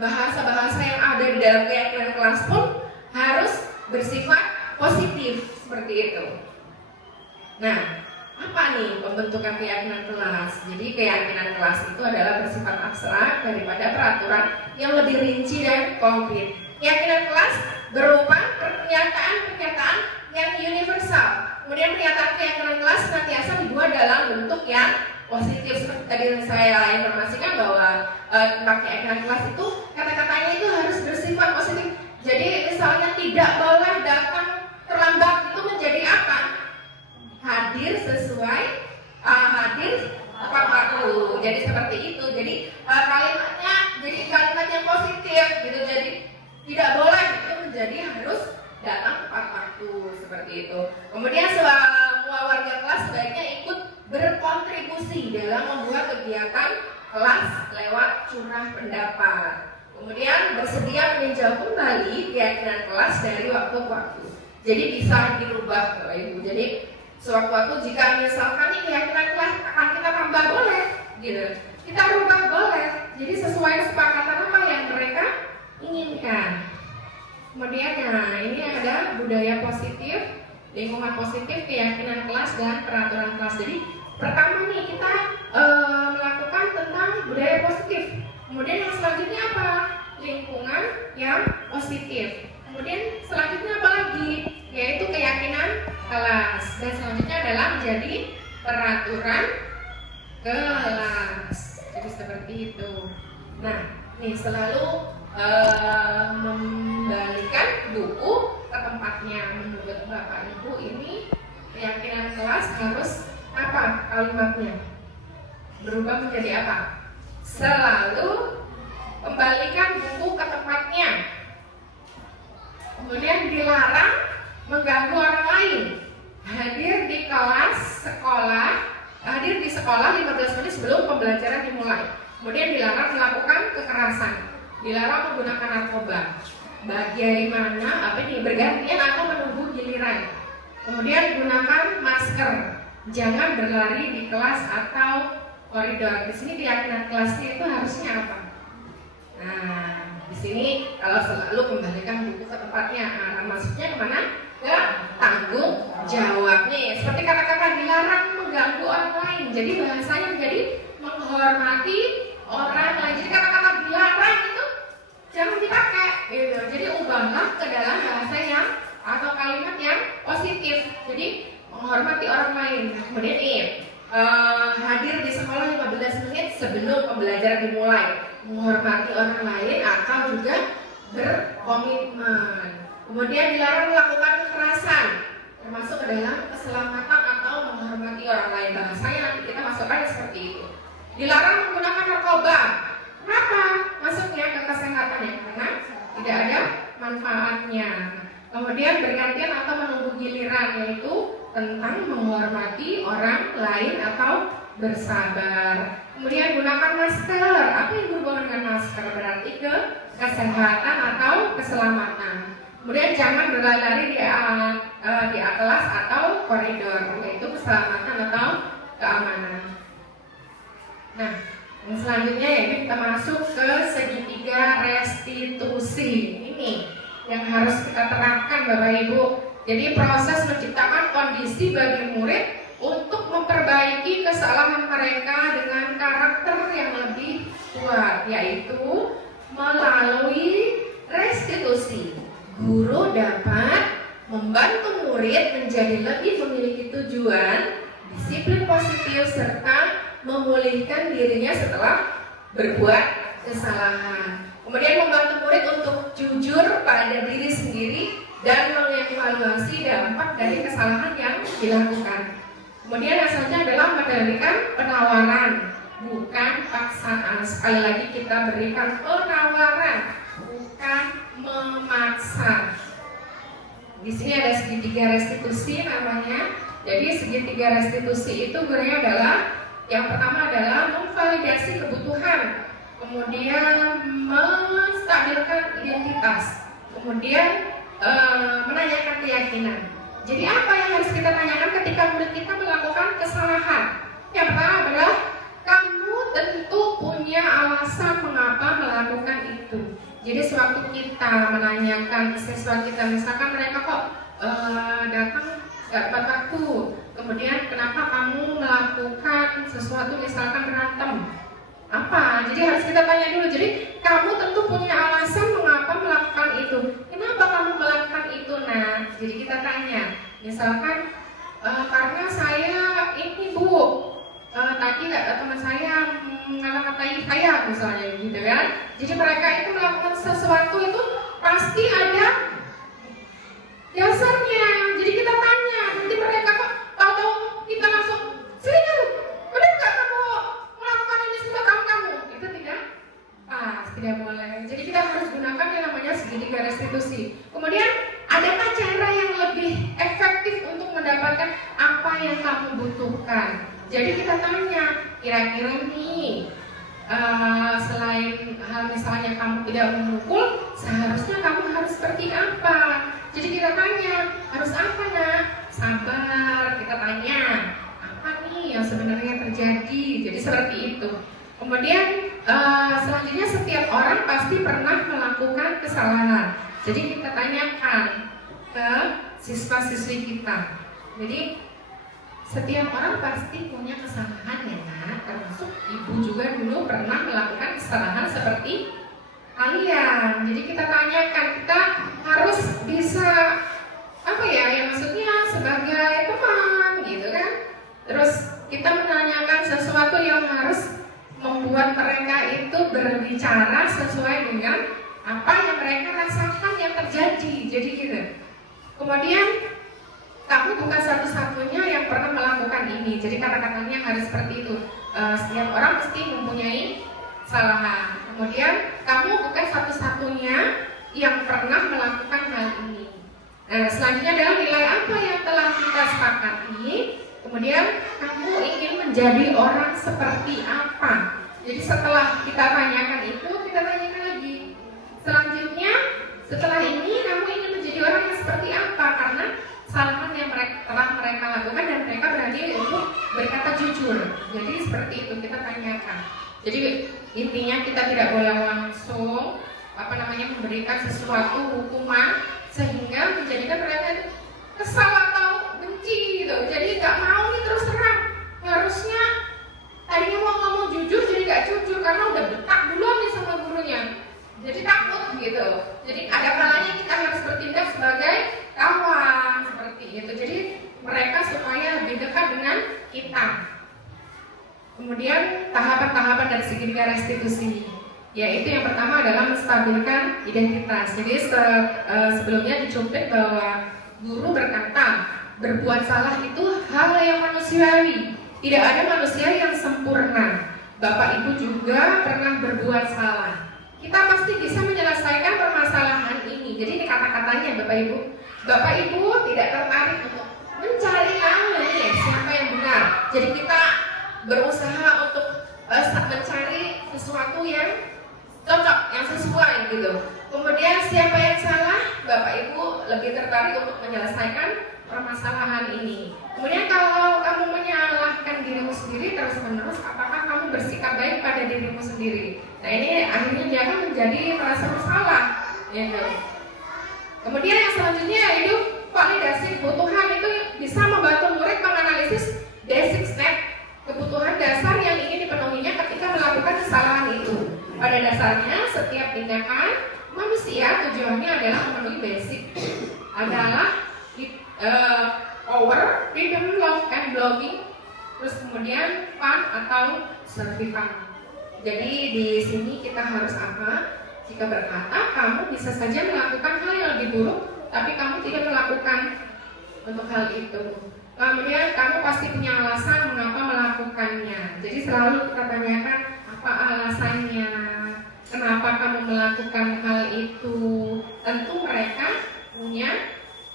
Bahasa-bahasa yang ada di dalam keyakinan kelas pun harus bersifat positif seperti itu. Nah, apa nih pembentukan keyakinan kelas? Jadi keyakinan kelas itu adalah bersifat abstrak daripada peraturan yang lebih rinci dan konkret. Keyakinan kelas berupa pernyataan-pernyataan yang universal. Kemudian pernyataan keyakinan kelas senantiasa dibuat dalam bentuk yang positif. Seperti tadi saya informasikan bahwa tentang keyakinan kelas itu kata-katanya itu harus bersifat positif. Jadi misalnya tidak boleh datang terlambat itu menjadi apa? Hadir sesuai hadir tepat waktu. Jadi seperti itu. Jadi kalimatnya jadi kalimat yang positif gitu. Jadi tidak boleh itu menjadi harus datang tepat waktu seperti itu. Kemudian semua warga kelas sebaiknya ikut berkontribusi dalam membuat kegiatan kelas lewat curah pendapat. Kemudian bersedia meninjau kembali keyakinan kelas dari waktu ke waktu. Jadi bisa dirubah Bapak Ibu. Jadi sewaktu-waktu jika misalkan nih keyakinan kelas akan kita tambah boleh, gitu. Kita rubah boleh. Jadi sesuai kesepakatan apa yang mereka inginkan. Kemudian nah ini ada budaya positif, lingkungan positif, keyakinan kelas dan peraturan kelas. Jadi pertama nih kita melakukan tentang budaya positif. Kemudian yang selanjutnya apa? Lingkungan yang positif. Kemudian selanjutnya apa lagi? Yaitu keyakinan kelas. Dan selanjutnya adalah menjadi peraturan kelas. Jadi seperti itu. Nah, nih selalu membalikan buku ke tempatnya. Menurut Bapak Ibu ini keyakinan kelas harus apa kalimatnya? Berubah menjadi apa? Selalu kembalikan buku ke tempatnya. Kemudian dilarang mengganggu orang lain. Hadir di sekolah 15 menit sebelum pembelajaran dimulai. Kemudian dilarang melakukan kekerasan. Dilarang menggunakan narkoba. Bagaimana bergantian atau menunggu giliran. Kemudian gunakan masker. Jangan berlari di kelas atau koridor. Di sini keyakinan kelasnya itu harusnya apa? Nah, di sini kalau selalu kembalikan buku ke tempatnya, maksudnya kemana? Ke tanggung jawab nih. Seperti kata-kata dilarang mengganggu orang lain. Jadi bahasanya menjadi menghormati orang lain. Jadi kata-kata dilarang itu jangan dipakai. Gitu. Jadi ubahlah ke dalam bahasa yang atau kalimat yang positif. Jadi menghormati orang lain. Nah, kemudian hadir di sekolah 15 menit sebelum pembelajaran dimulai. Menghormati orang lain atau juga berkomitmen. Kemudian dilarang melakukan kekerasan, termasuk ke dalam keselamatan atau menghormati orang lain. Bahasanya nanti kita masukkan seperti itu. Dilarang menggunakan narkoba. Kenapa? Masuknya ke kesehatan ya, karena tidak ada manfaatnya. Kemudian bergantian atau menunggu giliran, yaitu tentang menghormati orang lain atau bersabar. Kemudian gunakan masker. Apa yang berhubungan dengan masker? Berarti ke kesehatan atau keselamatan. Kemudian jangan berlari di kelas atau koridor, yaitu keselamatan atau keamanan. Nah, yang selanjutnya yaitu kita masuk ke segitiga restitusi. Ini yang harus kita terapkan Bapak Ibu. Jadi proses menciptakan kondisi bagi murid untuk memperbaiki kesalahan mereka dengan karakter yang lebih kuat, yaitu melalui restitusi. Guru dapat membantu murid menjadi lebih memiliki tujuan, disiplin positif, serta memulihkan dirinya setelah berbuat kesalahan. Kemudian membantu murid untuk jujur pada diri sendiri dan mengevaluasi dampak dari kesalahan yang dilakukan. Kemudian yang selanjutnya adalah memberikan penawaran, bukan paksaan. Sekali lagi kita berikan penawaran, bukan memaksa. Di sini ada segitiga restitusi namanya. Jadi segitiga restitusi itu gunanya adalah yang pertama adalah memvalidasi kebutuhan, kemudian menstabilkan identitas, kemudian menanyakan keyakinan. Jadi apa yang harus kita tanyakan ketika murid kita melakukan kesalahan? Yang pertama adalah kamu tentu punya alasan mengapa melakukan itu. Jadi sewaktu kita menanyakan siswa kita, misalkan mereka kok datang gak tepat waktu, kemudian kenapa kamu melakukan sesuatu misalkan berantem, apa? Jadi harus kita tanya dulu. Jadi kamu tentu punya alasan mengapa melakukan itu. Kenapa kamu melakukan itu? Nah, jadi kita tanya. Misalkan karena saya ini bu, tadi teman saya ngalah-ngatahin saya misalnya gitu kan. Jadi mereka itu melakukan sesuatu itu pasti ada dasarnya. Jadi kita tanya. Nanti mereka kok tahu-tahu kita langsung sini kamu, benar nggak kamu melakukan ini sama kamu? Itu tidak pas, tidak boleh. Jadi kita harus gunakan yang namanya segitiga restitusi. Kemudian adakah cara yang lebih efektif untuk mendapatkan apa yang kamu butuhkan? Jadi kita tanya, kira-kira nih selain hal misalnya kamu tidak memukul, seharusnya kamu harus seperti apa? Jadi kita tanya, harus apa nak? Sabar, kita tanya, apa nih yang sebenarnya terjadi? Jadi seperti itu. Kemudian selanjutnya setiap orang pasti pernah melakukan kesalahan. Jadi kita tanyakan ke siswa-siswi kita. Jadi setiap orang pasti punya kesalahan ya nak, termasuk ibu juga dulu pernah melakukan kesalahan seperti kalian. Jadi kita tanyakan, kita harus bisa apa ya maksudnya sebagai teman gitu kan. Terus kita menanyakan sesuatu yang harus membuat mereka itu berbicara sesuai dengan apa yang mereka rasakan yang terjadi. Jadi gitu. Kemudian kamu bukan satu-satunya yang pernah melakukan ini. Jadi kata-katanya harus seperti itu. Setiap orang mesti mempunyai kesalahan. Kemudian kamu bukan satu-satunya yang pernah melakukan hal ini. Selanjutnya adalah nilai apa yang telah kita sepakati. Kemudian kamu ingin menjadi orang seperti apa. Jadi setelah kita tanyakan itu, kita tanyakan lagi. Selanjutnya, setelah ini kamu ingin menjadi orang yang seperti apa? Karena kesalahan yang telah mereka lakukan dan mereka berani untuk berkata jujur. Jadi seperti itu kita tanyakan. Jadi intinya kita tidak boleh langsung memberikan sesuatu hukuman sehingga menjadikan mereka itu kesal atau benci gitu. Jadi nggak mau nih terus terang. Harusnya tadinya mau ngomong jujur jadi nggak jujur karena udah detak duluan nih sama gurunya. Jadi takut gitu. Jadi ada kalanya kita harus bertindak sebagai kawan seperti itu. Jadi mereka supaya lebih dekat dengan kita. Kemudian tahapan-tahapan dari segitiga restitusi, yaitu yang pertama adalah menstabilkan identitas. Jadi sebelumnya dicuplik bahwa guru berkata berbuat salah itu hal yang manusiawi. Tidak ada manusia yang sempurna. Bapak Ibu juga pernah berbuat salah. Kita pasti bisa menyelesaikan permasalahan ini. Jadi ini kata-katanya Bapak Ibu. Bapak Ibu tidak tertarik untuk mencari tahu siapa yang benar. Jadi kita berusaha untuk mencari sesuatu yang cocok, yang sesuai gitu. Kemudian siapa yang salah, Bapak Ibu lebih tertarik untuk menyelesaikan permasalahan ini. Kemudian kalau kamu menyalahkan dirimu sendiri terus-menerus, apakah kamu bersikap baik pada dirimu sendiri? Nah ini akhirnya dia akan menjadi merasa bersalah. Gitu. Kemudian yang selanjutnya yaitu validasi kebutuhan, itu bisa membantu murid menganalisis basic need, kebutuhan dasar yang ingin dipenuhinya ketika melakukan kesalahan itu. Pada dasarnya setiap tindakan manusia tujuannya adalah memenuhi basic, adalah power, freedom, love, and belonging, terus kemudian fun atau survival. Jadi di sini kita harus apa? Jika berkata kamu bisa saja melakukan hal yang lebih buruk tapi kamu tidak melakukan untuk hal itu. Kemudian kamu pasti punya alasan mengapa melakukannya. Jadi selalu kita tanyakan apa alasannya, kenapa kamu melakukan hal itu. Tentu mereka punya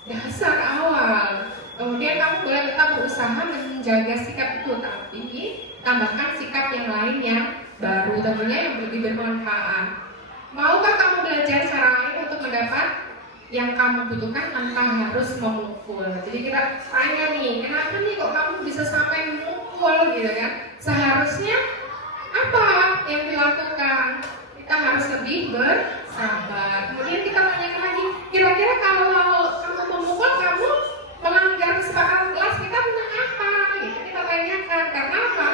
dasar awal. Kemudian kamu boleh tetap berusaha menjaga sikap itu, tapi tambahkan sikap yang lain yang baru, tentunya yang lebih bermanfaat. Maukah kamu belajar cara lain untuk mendapat yang kamu butuhkan tanpa harus memukul? Jadi kita tanya nih, kenapa nih kok kamu bisa sampai memukul gitu kan? Seharusnya apa yang dilakukan? Kita harus lebih bersabar. Kemudian kita tanyakan lagi, kira-kira kalau kamu memukul, kamu melanggar kesepakatan kelas kita tentang apa? Gitu kita tanyakan. Karena apa?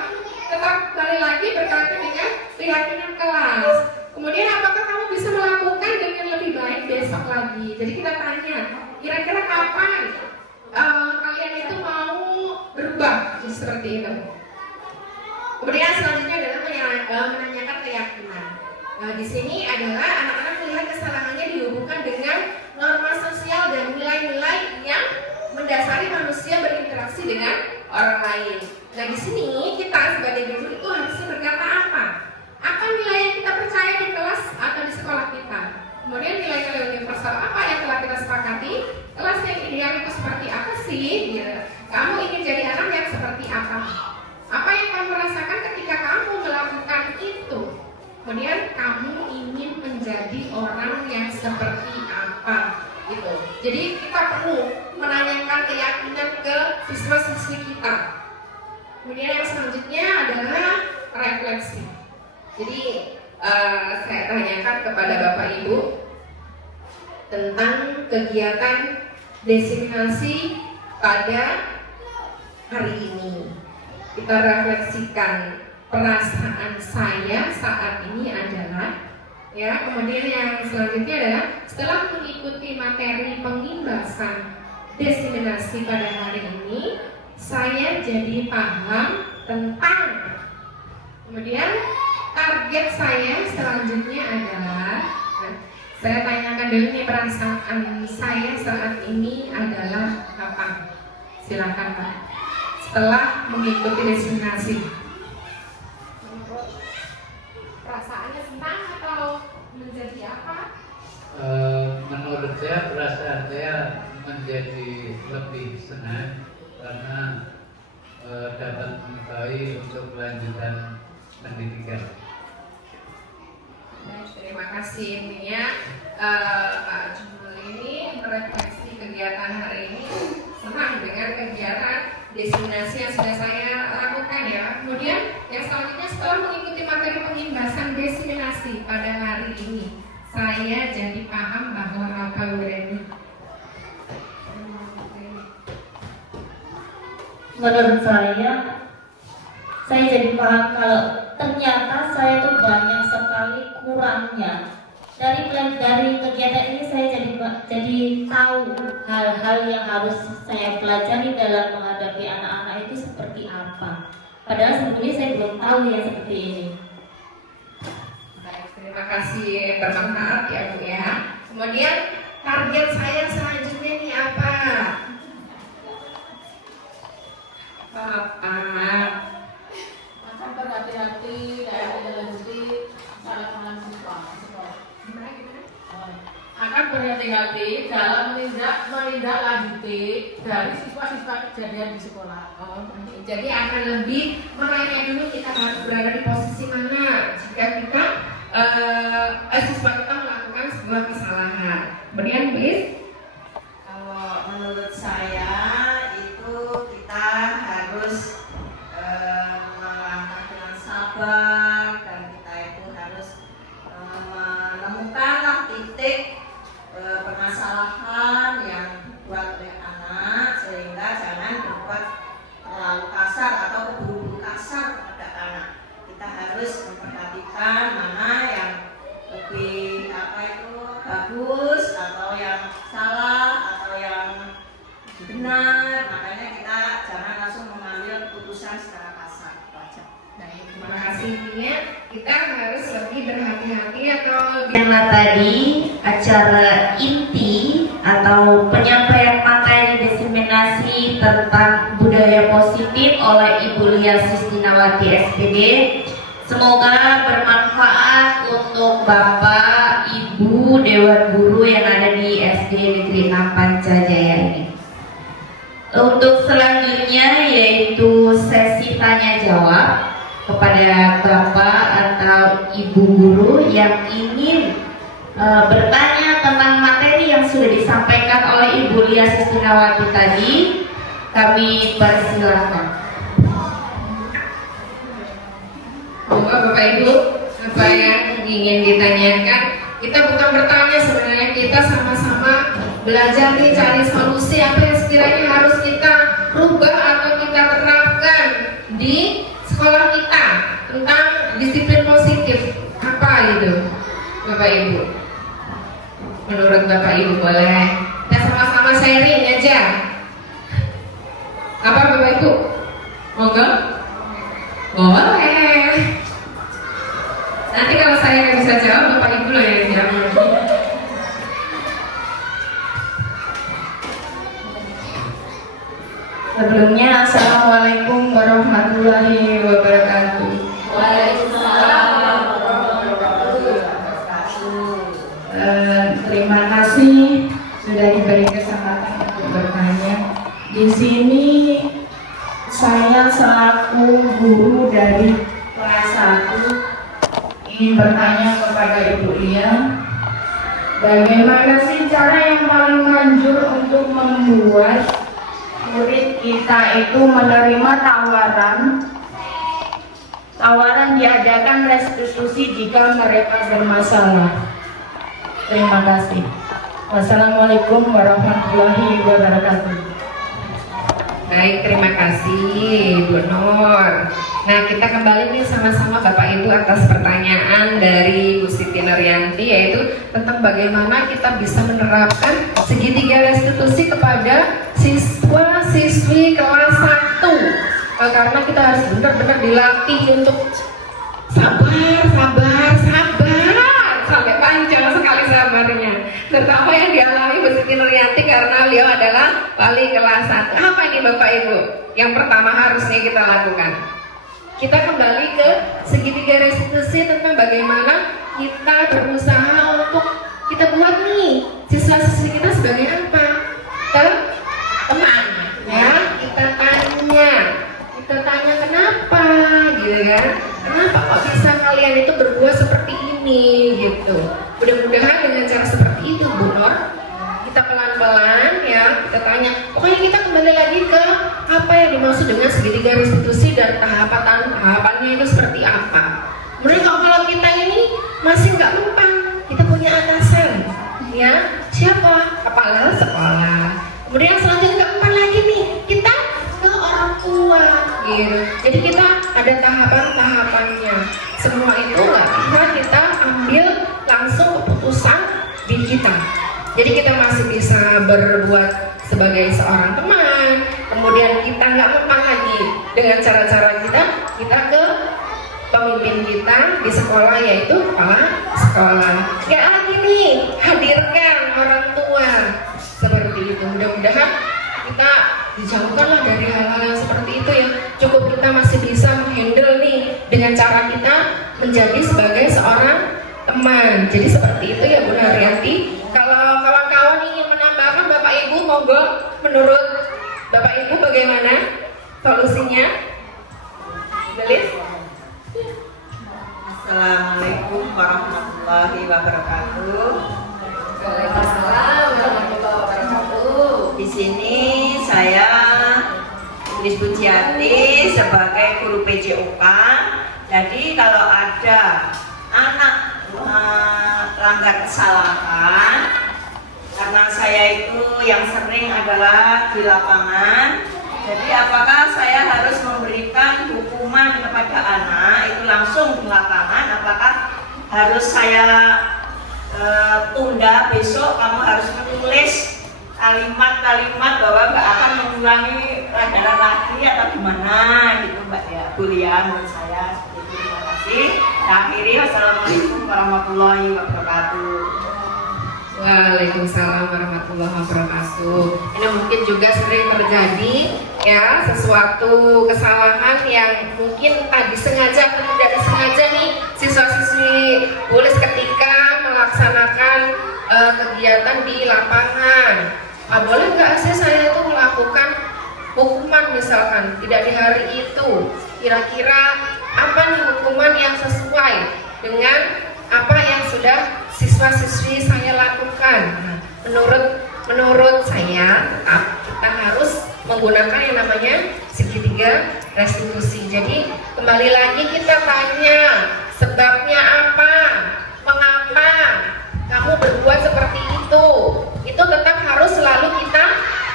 Tetap kembali lagi berkaitan dengan keyakinan kelas. Kemudian apakah kamu bisa melakukan dengan lebih baik besok lagi? Jadi kita tanya, kira-kira kapan kalian itu mau berubah? Jadi seperti itu. Kemudian selanjutnya adalah menanyakan keyakinan. Di sini adalah anak-anak melihat kesalahannya dihubungkan dengan norma sosial dan nilai-nilai yang mendasari manusia berinteraksi dengan orang lain. Nah di sini kita sebagai guru itu harusnya berkata apa? Apa nilai yang kita percaya di kelas atau di sekolah kita? Kemudian nilai-nilai universal apa yang telah kita sepakati? Kelas yang ideal itu seperti apa sih? Gitu. Kamu ingin jadi anak yang seperti apa? Apa yang kamu rasakan ketika kamu melakukan itu? Kemudian kamu ingin menjadi orang yang seperti apa? Gitu. Jadi kita perlu menanyakan keyakinan ke siswa-siswi kita. Kemudian yang selanjutnya adalah refleksi. Jadi saya tanyakan kepada Bapak Ibu tentang kegiatan diseminasi pada hari ini. Kita refleksikan perasaan saya saat ini adalah, ya. Kemudian yang selanjutnya adalah setelah mengikuti materi pengimbasan diseminasi pada hari ini, saya jadi paham tentang. Kemudian target saya selanjutnya adalah, saya tanyakan dulu nih, perasaan saya saat ini adalah apa? Silakan Pak. Setelah mengikuti diseminasi, perasaannya senang atau menjadi apa? Menurut saya perasaan saya menjadi lebih senang karena dapat mengetahui untuk kelanjutan pendidikan. Terima kasih. Intinya Pak Jumul ini merefleksi kegiatan hari ini, senang dengan kegiatan diseminasi yang sudah saya lakukan ya. Kemudian yang selanjutnya, setelah mengikuti materi pengimbasan diseminasi pada hari ini, saya jadi paham bahwa apa ini. Menurut saya jadi paham kalau ternyata saya tuh banyak sekali kurangnya. Dari kegiatan ini saya jadi tahu hal-hal yang harus saya pelajari dalam menghadapi anak-anak itu seperti apa. Padahal sebetulnya saya belum tahu yang seperti ini. Baik, terima kasih, bermanfaat ya Bu ya. Kemudian target saya selanjutnya nih apa? Akan berhati-hati dalam menindaklanjuti salah siswa. Akan berhati-hati dalam menindaklanjuti dari siswa-siswa kejadian di sekolah. Jadi akan lebih menanya dulu kita harus berada di posisi mana jika kita siswa kita melakukan sebuah kesalahan. Kemudian please. Kalau menurut saya itu kita harus melangkah dengan sabar, dan kita itu harus menemukan titik permasalahan yang dibuat oleh anak, sehingga jangan berbuat terlalu kasar atau keburu-buru kasar kepada anak. Kita harus memperhatikan mana yang lebih bagus atau yang salah atau yang benar. Makanya kita jangan langsung mengambil keputusan secara kasar. Baik, terima kasih. Intinya kita harus lebih berhati-hati atau lebih. Karena tadi acara inti atau penyampaian materi diseminasi tentang budaya positif oleh Ibu Lia Sistinawati SPD. Semoga bermanfaat untuk Bapak, Ibu, Dewan Guru yang ada di SD Negeri 6 Pancajaya ini. Untuk selanjutnya yaitu sesi tanya jawab kepada Bapak atau Ibu Guru yang ingin bertanya tentang materi yang sudah disampaikan oleh Ibu Lia Sistinawati tadi. Kami persilakan. Bapak Ibu, apa yang ingin ditanyakan? Kita bukan bertanya sebenarnya, kita sama-sama belajar nih cari solusi apa yang sekiranya harus kita rubah atau kita terapkan di sekolah kita tentang disiplin positif. Apa itu, Bapak Ibu? Menurut Bapak Ibu boleh kita sama-sama sharing aja. Apa Bapak Ibu? Monggo? Boleh. Nanti kalau saya nggak bisa jawab, Bapak Ibu loh yang jawab. Sebelumnya, Assalamualaikum warahmatullahi wabarakatuh. Waalaikumsalam warahmatullahi wabarakatuh. Terima kasih sudah diberi kesempatan untuk bertanya. Di sini saya selaku guru dari kelas 1 ingin bertanya kepada Ibu Lia, bagaimana sih cara yang paling manjur untuk membuat murid kita itu menerima tawaran diadakan restitusi jika mereka bermasalah. Terima kasih. Wassalamualaikum warahmatullahi wabarakatuh. Baik, terima kasih Bu Nur. Nah, kita kembali nih sama-sama Bapak Ibu atas pertanyaan dari Bu Siti Nuryanti, yaitu tentang bagaimana kita bisa menerapkan segitiga restitusi kepada siswa-siswi kelas 1. Karena kita harus benar-benar dilatih untuk sabar sampai panjang sekali sabarnya. Terutama yang dialami Bu Siti Nuryanti karena beliau adalah wali kelas 1. Apa ini Bapak Ibu? Yang pertama harusnya kita lakukan. Kita kembali ke segitiga restitusi tentang bagaimana kita berusaha untuk kita buat nih siswa-siswi kita sebagai apa? Teman, ya. Kita tanya kenapa, gitu kan? Kenapa kok bisa kalian itu berbuat seperti ini, gitu? Mudah-mudahan dengan cara seperti itu, Bu Nur, kita pelan-pelan ya, kita tanya. Pokoknya kita kembali lagi ke apa yang dimaksud dengan segitiga restitusi dan tahapannya itu seperti apa. Kemudian kalau kita ini masih nggak mempan, kita punya atasan, ya, siapa? Kepala sekolah. Kemudian selanjutnya nggak mempan lagi nih, kita ke orang tua, gitu. Jadi kita ada tahapan-tahapannya. Semua itu nggak bisa kita ambil langsung keputusan di kita. Jadi kita masih bisa berbuat sebagai seorang teman. Kemudian kita nggak mempan lagi dengan cara-cara kita ke pemimpin kita di sekolah, yaitu kepala sekolah. Nggak lagi nih hadirkan orang tua seperti itu. Mudah-mudahan kita dijauhkanlah dari hal-hal yang seperti itu ya. Cukup kita masih bisa menghandle nih dengan cara kita menjadi sebagai seorang teman. Jadi seperti itu ya Bu Nuryanti. Kalau kawan-kawan ingin menambahkan Bapak Ibu, monggo. Menurut Bapak Ibu bagaimana solusinya? Gelis? Assalamualaikum warahmatullahi wabarakatuh. Waalaikumsalam warahmatullahi wabarakatuh. Di sini saya Iris Pujiati sebagai guru PJOK. Jadi kalau ada anak melanggar kesalahan, karena saya itu yang sering adalah di lapangan, jadi apakah saya harus memberikan hukuman kepada anak itu langsung di lapangan, apakah harus saya tunda besok, kamu harus menulis kalimat-kalimat bahwa nggak akan mengulangi pelajaran lagi atau gimana gitu Mbak ya, Bu Lia, menurut saya seperti itu. Terima kasih. Akhiri, wassalamualaikum warahmatullahi wabarakatuh. Waalaikumsalam warahmatullahi wabarakatuh. Ini mungkin juga sering terjadi ya, sesuatu kesalahan yang mungkin tadi sengaja atau tidak disengaja nih siswa-siswi tulis ketika melaksanakan kegiatan di lapangan. Boleh nggak sih saya itu melakukan hukuman misalkan tidak di hari itu? Kira-kira apa nih hukuman yang sesuai dengan apa yang sudah siswa-siswi saya lakukan? Nah, menurut saya tetap kita harus menggunakan yang namanya segitiga restitusi. Jadi kembali lagi kita tanya sebabnya apa, mengapa kamu berbuat seperti itu tetap harus selalu kita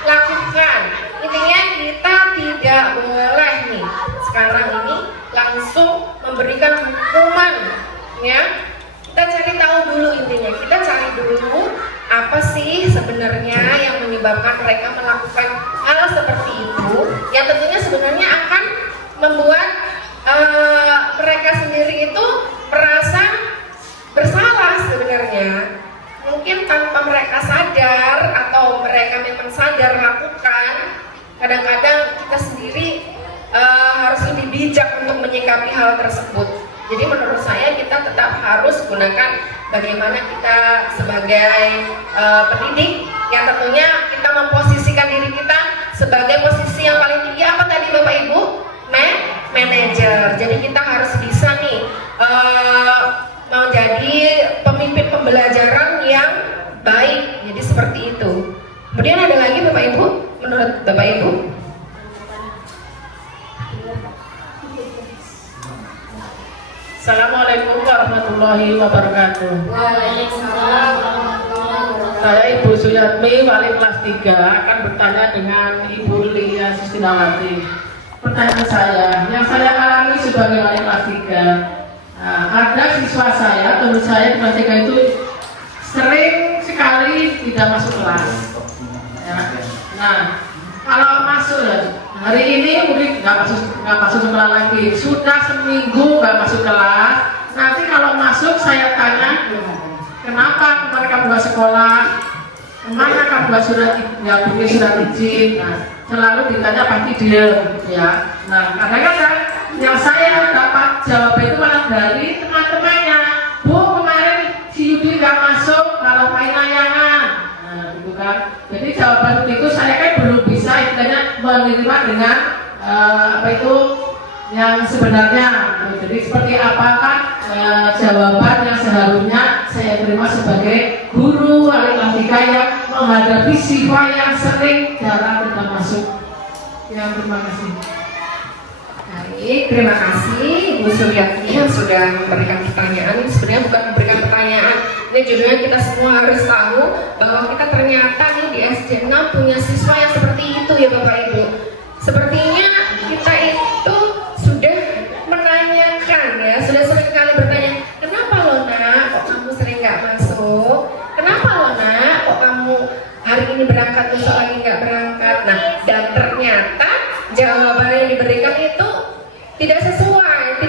lakukan. Intinya kita tidak boleh nih sekarang ini langsung memberikan hukuman ya. Kita cari tahu dulu, intinya kita cari dulu apa sih sebenarnya yang menyebabkan mereka melakukan hal seperti itu, yang tentunya sebenarnya akan membuat mereka sendiri itu merasa bersalah sebenarnya. Mungkin tanpa mereka sadar atau mereka memang sadar lakukan, kadang-kadang kita sendiri harus lebih bijak untuk menyikapi hal tersebut. Jadi menurut saya kita tetap harus gunakan bagaimana kita sebagai pendidik yang tentunya kita memposisikan diri kita sebagai posisi yang paling tinggi apa tadi Bapak Ibu? Manajer. Jadi kita harus bisa nih menjadi pemimpin pembelajaran yang baik. Jadi seperti itu. Kemudian ada lagi Bapak Ibu, menurut Bapak Ibu? Assalamualaikum warahmatullahi wabarakatuh. Waalaikumsalam warahmatullahi wabarakatuh. Saya Ibu Suyatmi, wali kelas 3, akan bertanya dengan Ibu Lia Sustinawati. Pertanyaan saya, yang saya alami sebagai wali kelas 3, ada siswa saya, teman saya di kelas 3 itu sering sekali tidak masuk kelas. Ya. Nah, kalau masuk hari ini mungkin nggak masuk sekolah lagi, sudah seminggu nggak masuk kelas. Nanti kalau masuk saya tanya, kenapa kemarin kamu nggak sekolah? Kemana kamu nggak bikin surat izin? Nah, selalu ditanya pasti diam, ya. Nah, kadang-kadang yang saya dapat jawab itu malah dari teman-temannya. Bu, kemarin si Yudi nggak masuk kalau main layangan. Nah, gitu kan. Jadi jawaban itu saya kan belum bisa istilahnya menerima dengan apa itu yang sebenarnya. Jadi seperti apakah jawaban yang seharusnya saya terima sebagai guru wali kelas 3 yang menghadapi siswa yang sering jarang tidak masuk. Ya, terima kasih. Baik, terima kasih Ibu Suryati yang sudah memberikan pertanyaan. Sebenarnya bukan memberikan pertanyaan, ini judulnya kita semua harus tahu bahwa kita ternyata nih di SD 6 punya siswa yang seperti itu ya Bapak Ibu. Sepertinya kita itu sudah menanyakan ya, sudah sering kali bertanya, kenapa lo nak kok kamu sering nggak masuk? Kenapa lo nak kok kamu hari ini berangkat besok lagi nggak berangkat? Nah, dan ternyata jawaban yang diberikan itu tidak sesuai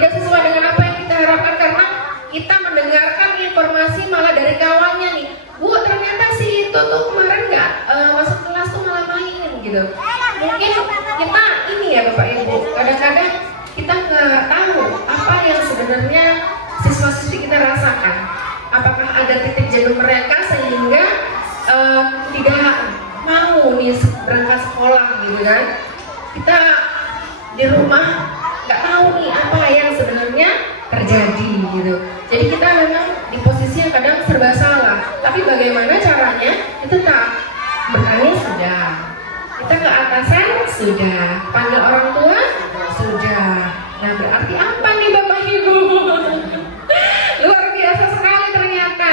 dengan apa yang kita harapkan, karena kita mendengarkan informasi malah dari kawannya nih, Bu ternyata si itu tuh kemarin nggak masuk kelas tuh malah main gitu. Mungkin kita ini ya Bapak Ibu, kadang-kadang kita nggak tahu apa yang sebenarnya siswa-siswi kita rasakan. Apakah ada titik jenuh mereka sehingga tidak mau nih berangkat sekolah gitu kan? Kita di rumah nggak tahu nih apa yang sebenarnya terjadi gitu. Jadi kita memang di posisi yang kadang serba salah. Tapi bagaimana caranya? Itu tak bertani sudah, kita ke atasan sudah, panggil orang tua sudah. Nah berarti apa nih Bapak Ibu? Luar biasa sekali ternyata.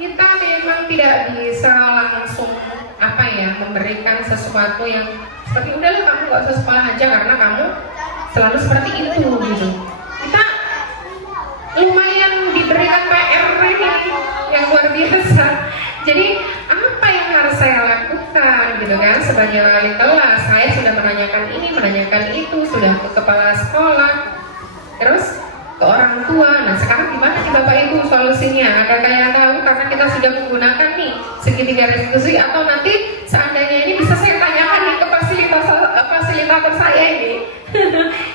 Kita memang tidak bisa langsung apa ya memberikan sesuatu yang seperti udahlah kamu gak usah sekolah aja karena kamu selalu seperti itu gitu. Kita lumayan diberikan PR ini yang luar biasa. Jadi apa yang harus saya lakukan gitu kan sebagai wali kelas? Saya sudah menanyakan ini, menanyakan itu, sudah ke kepala sekolah, terus ke orang tua, Nah sekarang gimana nih Bapak Ibu solusinya? Adakah yang tahu? Karena kita sudah menggunakan nih segitiga restitusi, atau nanti seandainya ini bisa saya tanyakan nih ke fasilitator saya ini.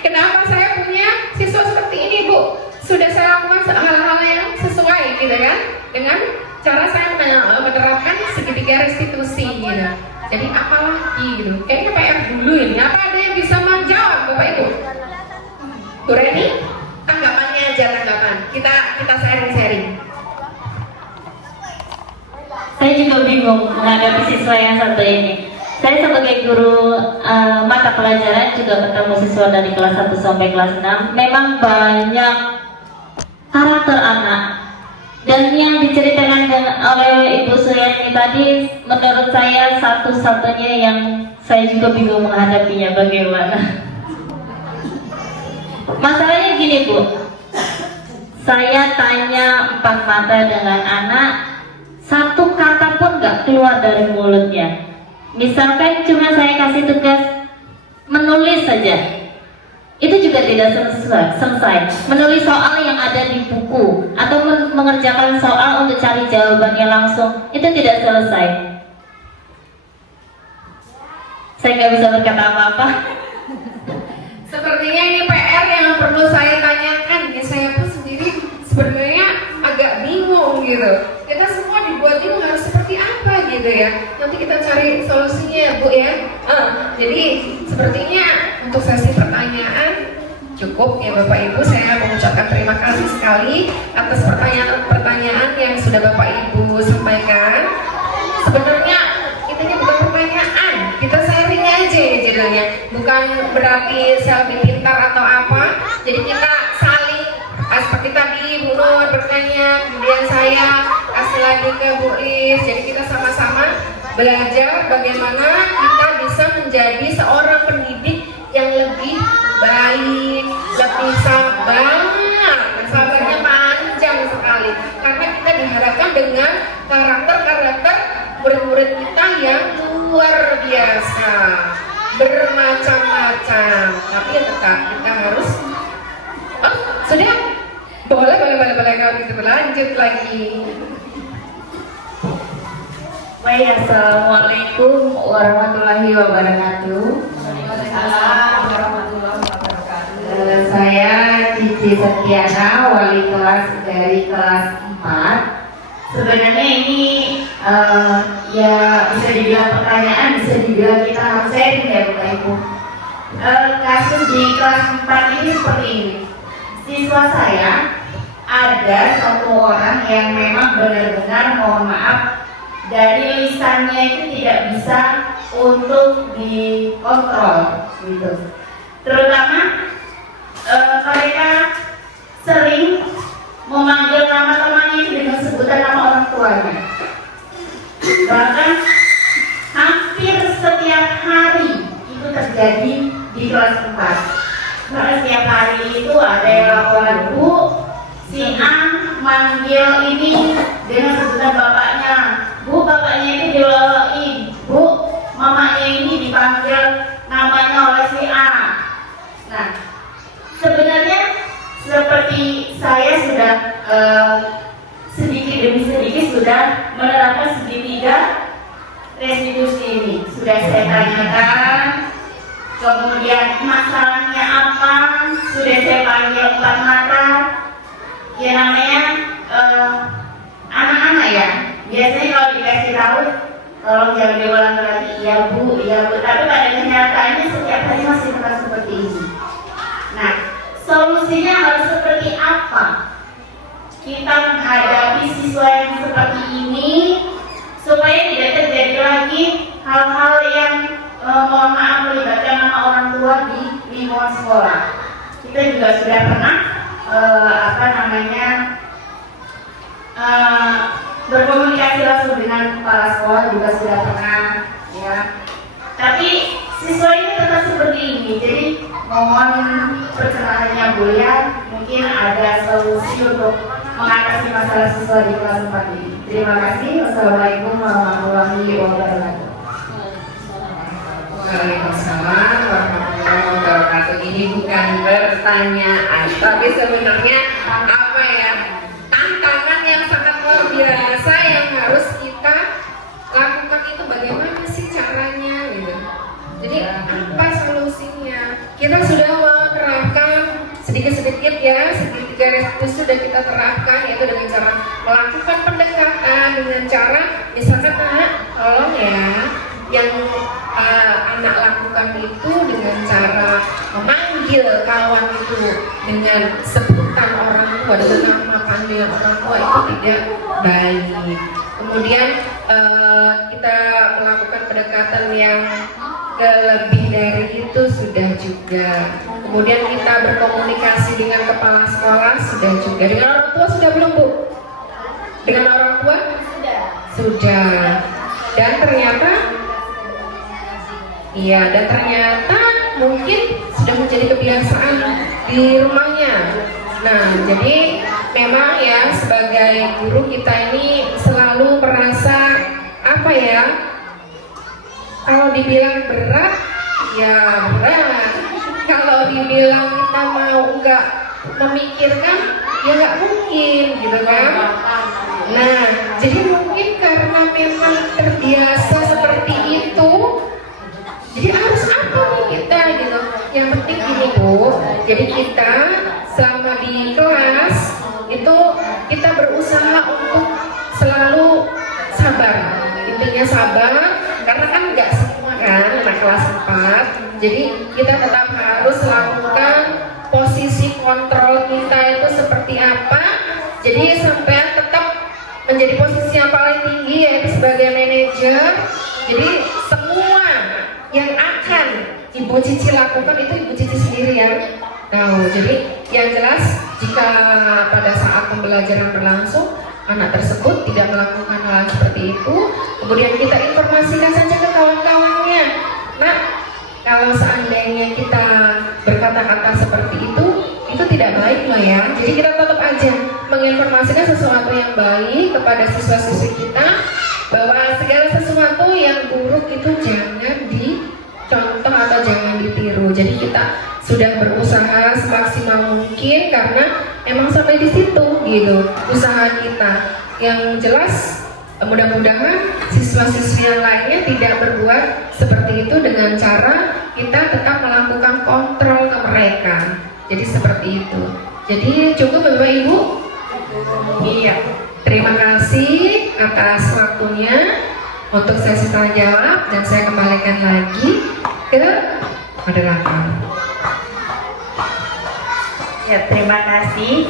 Kenapa saya punya siswa seperti ini Bu? Sudah saya lakukan hal-hal yang sesuai gitu kan, dengan cara saya menerapkan segitiga restitusi gitu. Jadi apalagi gitu, kayaknya PR dulu ini. Apa ada yang bisa menjawab Bapak Ibu? Bu Reni, tanggapannya aja, tanggapan. Kita sharing-sharing. Saya juga bingung menghadapi siswa yang satu ini. Saya sebagai guru mata pelajaran juga ketemu siswa dari kelas 1 sampai kelas 6. Memang banyak karakter anak. Dan yang diceritakan oleh Ibu Suyani tadi, menurut saya satu-satunya yang saya juga bingung menghadapinya bagaimana. Masalahnya gini Bu, saya tanya 4 mata dengan anak, satu kata pun gak keluar dari mulutnya. Misalkan cuma saya kasih tugas menulis saja, itu juga tidak selesai. Menulis soal yang ada di buku atau mengerjakan soal untuk cari jawabannya langsung, itu tidak selesai. Saya nggak bisa berkata apa-apa. Sepertinya ini PR yang perlu saya tanyakan. Ya, saya pun sendiri sebenarnya agak bingung gitu. Kita semua dibuat bingung harus seperti apa gitu ya. Nanti kita cari solusinya Bu ya. Jadi sepertinya untuk sesi pertanyaan cukup ya Bapak Ibu. Saya mengucapkan terima kasih sekali atas pertanyaan-pertanyaan yang sudah Bapak Ibu sampaikan. Sebenarnya intinya bukan pertanyaan, kita sharing aja ya judulnya. Bukan berarti selfie pintar atau apa. Jadi kita saling seperti tadi Bu Nur bertanya, kemudian saya kasih lagi ke Bu Lis. Jadi kita sama-sama belajar bagaimana kita bisa menjadi seorang pendidik yang lebih baik, lebih sabar. Dan sabarnya panjang sekali, karena kita diharapkan dengan karakter-karakter murid-murid kita yang luar biasa, bermacam-macam. Tapi ya tetap kita harus sudah boleh kalau gitu berlanjut lagi. Baik, assalamualaikum warahmatullahi wabarakatuh. Waalaikumsalam warahmatullahi wabarakatuh. Saya Cici Setiana, wali kelas dari kelas 4. Sebenarnya ini ya bisa dibilang pertanyaan, bisa dibilang kita harus sharing ya Bapak Ibu. Kasus di kelas 4 ini seperti ini. Siswa saya ada satu orang yang memang benar-benar, mohon maaf, dari lisannya itu tidak bisa untuk dikontrol gitu. Terutama mereka sering memanggil nama temannya itu dengan sebutan nama orang tuanya. Bahkan hampir setiap hari itu terjadi di kelas 4. Karena setiap hari itu ada yang laporan, Bu, si A manggil ini dengan sebutan bapaknya. Bu, bapaknya itu diloloin. Bu, mamanya ini dipanggil namanya oleh si A. Nah, sebenarnya seperti saya sudah sedikit demi sedikit sudah menerapkan segitiga restitusi ini. Sudah saya tanyakan, kemudian masalahnya apa, sudah saya panggil 4 mata. Ya namanya anak-anak ya, biasanya kalau dikasih tahu tolong jangan diulang lagi, iya Bu, iya Bu. Tapi pada kenyataannya setiap hari masih tetap seperti ini. Nah, solusinya harus seperti apa? Kita menghadapi siswa yang seperti ini supaya tidak terjadi lagi hal-hal yang mohon maaf melibatkan nama orang tua di lingkungan sekolah. Kita juga sudah pernah berkomunikasi langsung dengan kepala sekolah, juga sudah pernah ya. Tapi siswa ini tetap seperti ini. Jadi mohon perkenalannya Bu ya, mungkin ada solusi untuk mengatasi masalah siswa di kelas 4 ini. Terima kasih. Wassalamualaikum warahmatullahi wabarakatuh. Waalaikumsalam warahmatullahi wabarakatuh. Ini bukan pertanyaan, tapi sebenarnya apa kita terapkan, yaitu dengan cara melakukan pendekatan dengan cara misalkan tolong ya, yang anak lakukan itu dengan cara memanggil kawan itu dengan sebutan orang tua, dengan nama panggilan orang tua itu tidak baik. Kemudian kita melakukan pendekatan yang lebih dari itu sudah juga. Kemudian kita berkomunikasi dengan kepala sekolah sudah juga. Dengan orang tua sudah belum, Bu? Dengan orang tua? Sudah. Dan ternyata mungkin sudah menjadi kebiasaan di rumahnya. Nah, jadi memang ya sebagai guru kita ini selalu merasa apa ya? Kalau dibilang berat, ya berat. Kalau dibilang kita mau nggak memikirkan, ya nggak mungkin, gitu kan? Nah, jadi mungkin karena memang terbiasa seperti itu, jadi harus apa nih kita gitu? Yang penting gini Bu, jadi kita selama di kelas itu kita berusaha untuk selalu sabar. Intinya sabar, karena kan nggak semua kan anak kelas 4. Jadi kita tetap harus lakukan posisi kontrol kita itu seperti apa. Jadi sampai tetap menjadi posisi yang paling tinggi yaitu sebagai manajer. Jadi semua yang akan Ibu Cici lakukan itu Ibu Cici sendiri yang tahu. Jadi yang jelas jika pada saat pembelajaran berlangsung anak tersebut tidak melakukan hal seperti itu, kemudian kita informasikan saja ke kawan-kawannya. Nah, kalau seandainya kita berkata-kata seperti itu tidak baik lah ya. Jadi kita tetap aja menginformasikan sesuatu yang baik kepada siswa-siswi kita, bahwa segala sesuatu yang buruk itu jangan dicontoh atau jangan ditiru. Jadi kita sudah berusaha semaksimal mungkin karena emang sampai di situ gitu usaha kita. Yang jelas mudah-mudahan siswa-siswi yang lainnya tidak berbuat seperti itu dengan cara kita tetap melakukan kontrol ke mereka. Jadi seperti itu. Jadi cukup Bapak Ibu? Iya. Terima kasih atas waktunya untuk sesi tanya jawab dan saya kembalikan lagi ke moderator. Ya, terima kasih.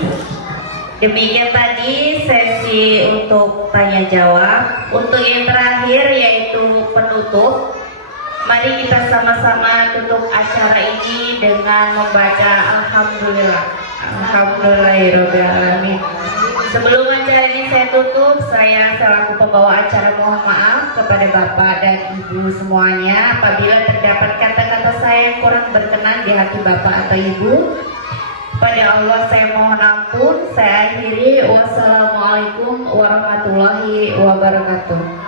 Demikian tadi sesi untuk tanya jawab. Untuk yang terakhir yaitu penutup. Mari kita sama-sama tutup acara ini dengan membaca Alhamdulillah. Alhamdulillahirobbilalamin. Sebelum acara ini saya tutup, saya selaku pembawa acara mohon maaf kepada Bapak dan Ibu semuanya apabila terdapat kata-kata saya yang kurang berkenan di hati Bapak atau Ibu. Pada Allah saya mohon ampun. Saya akhiri. Wassalamualaikum warahmatullahi wabarakatuh.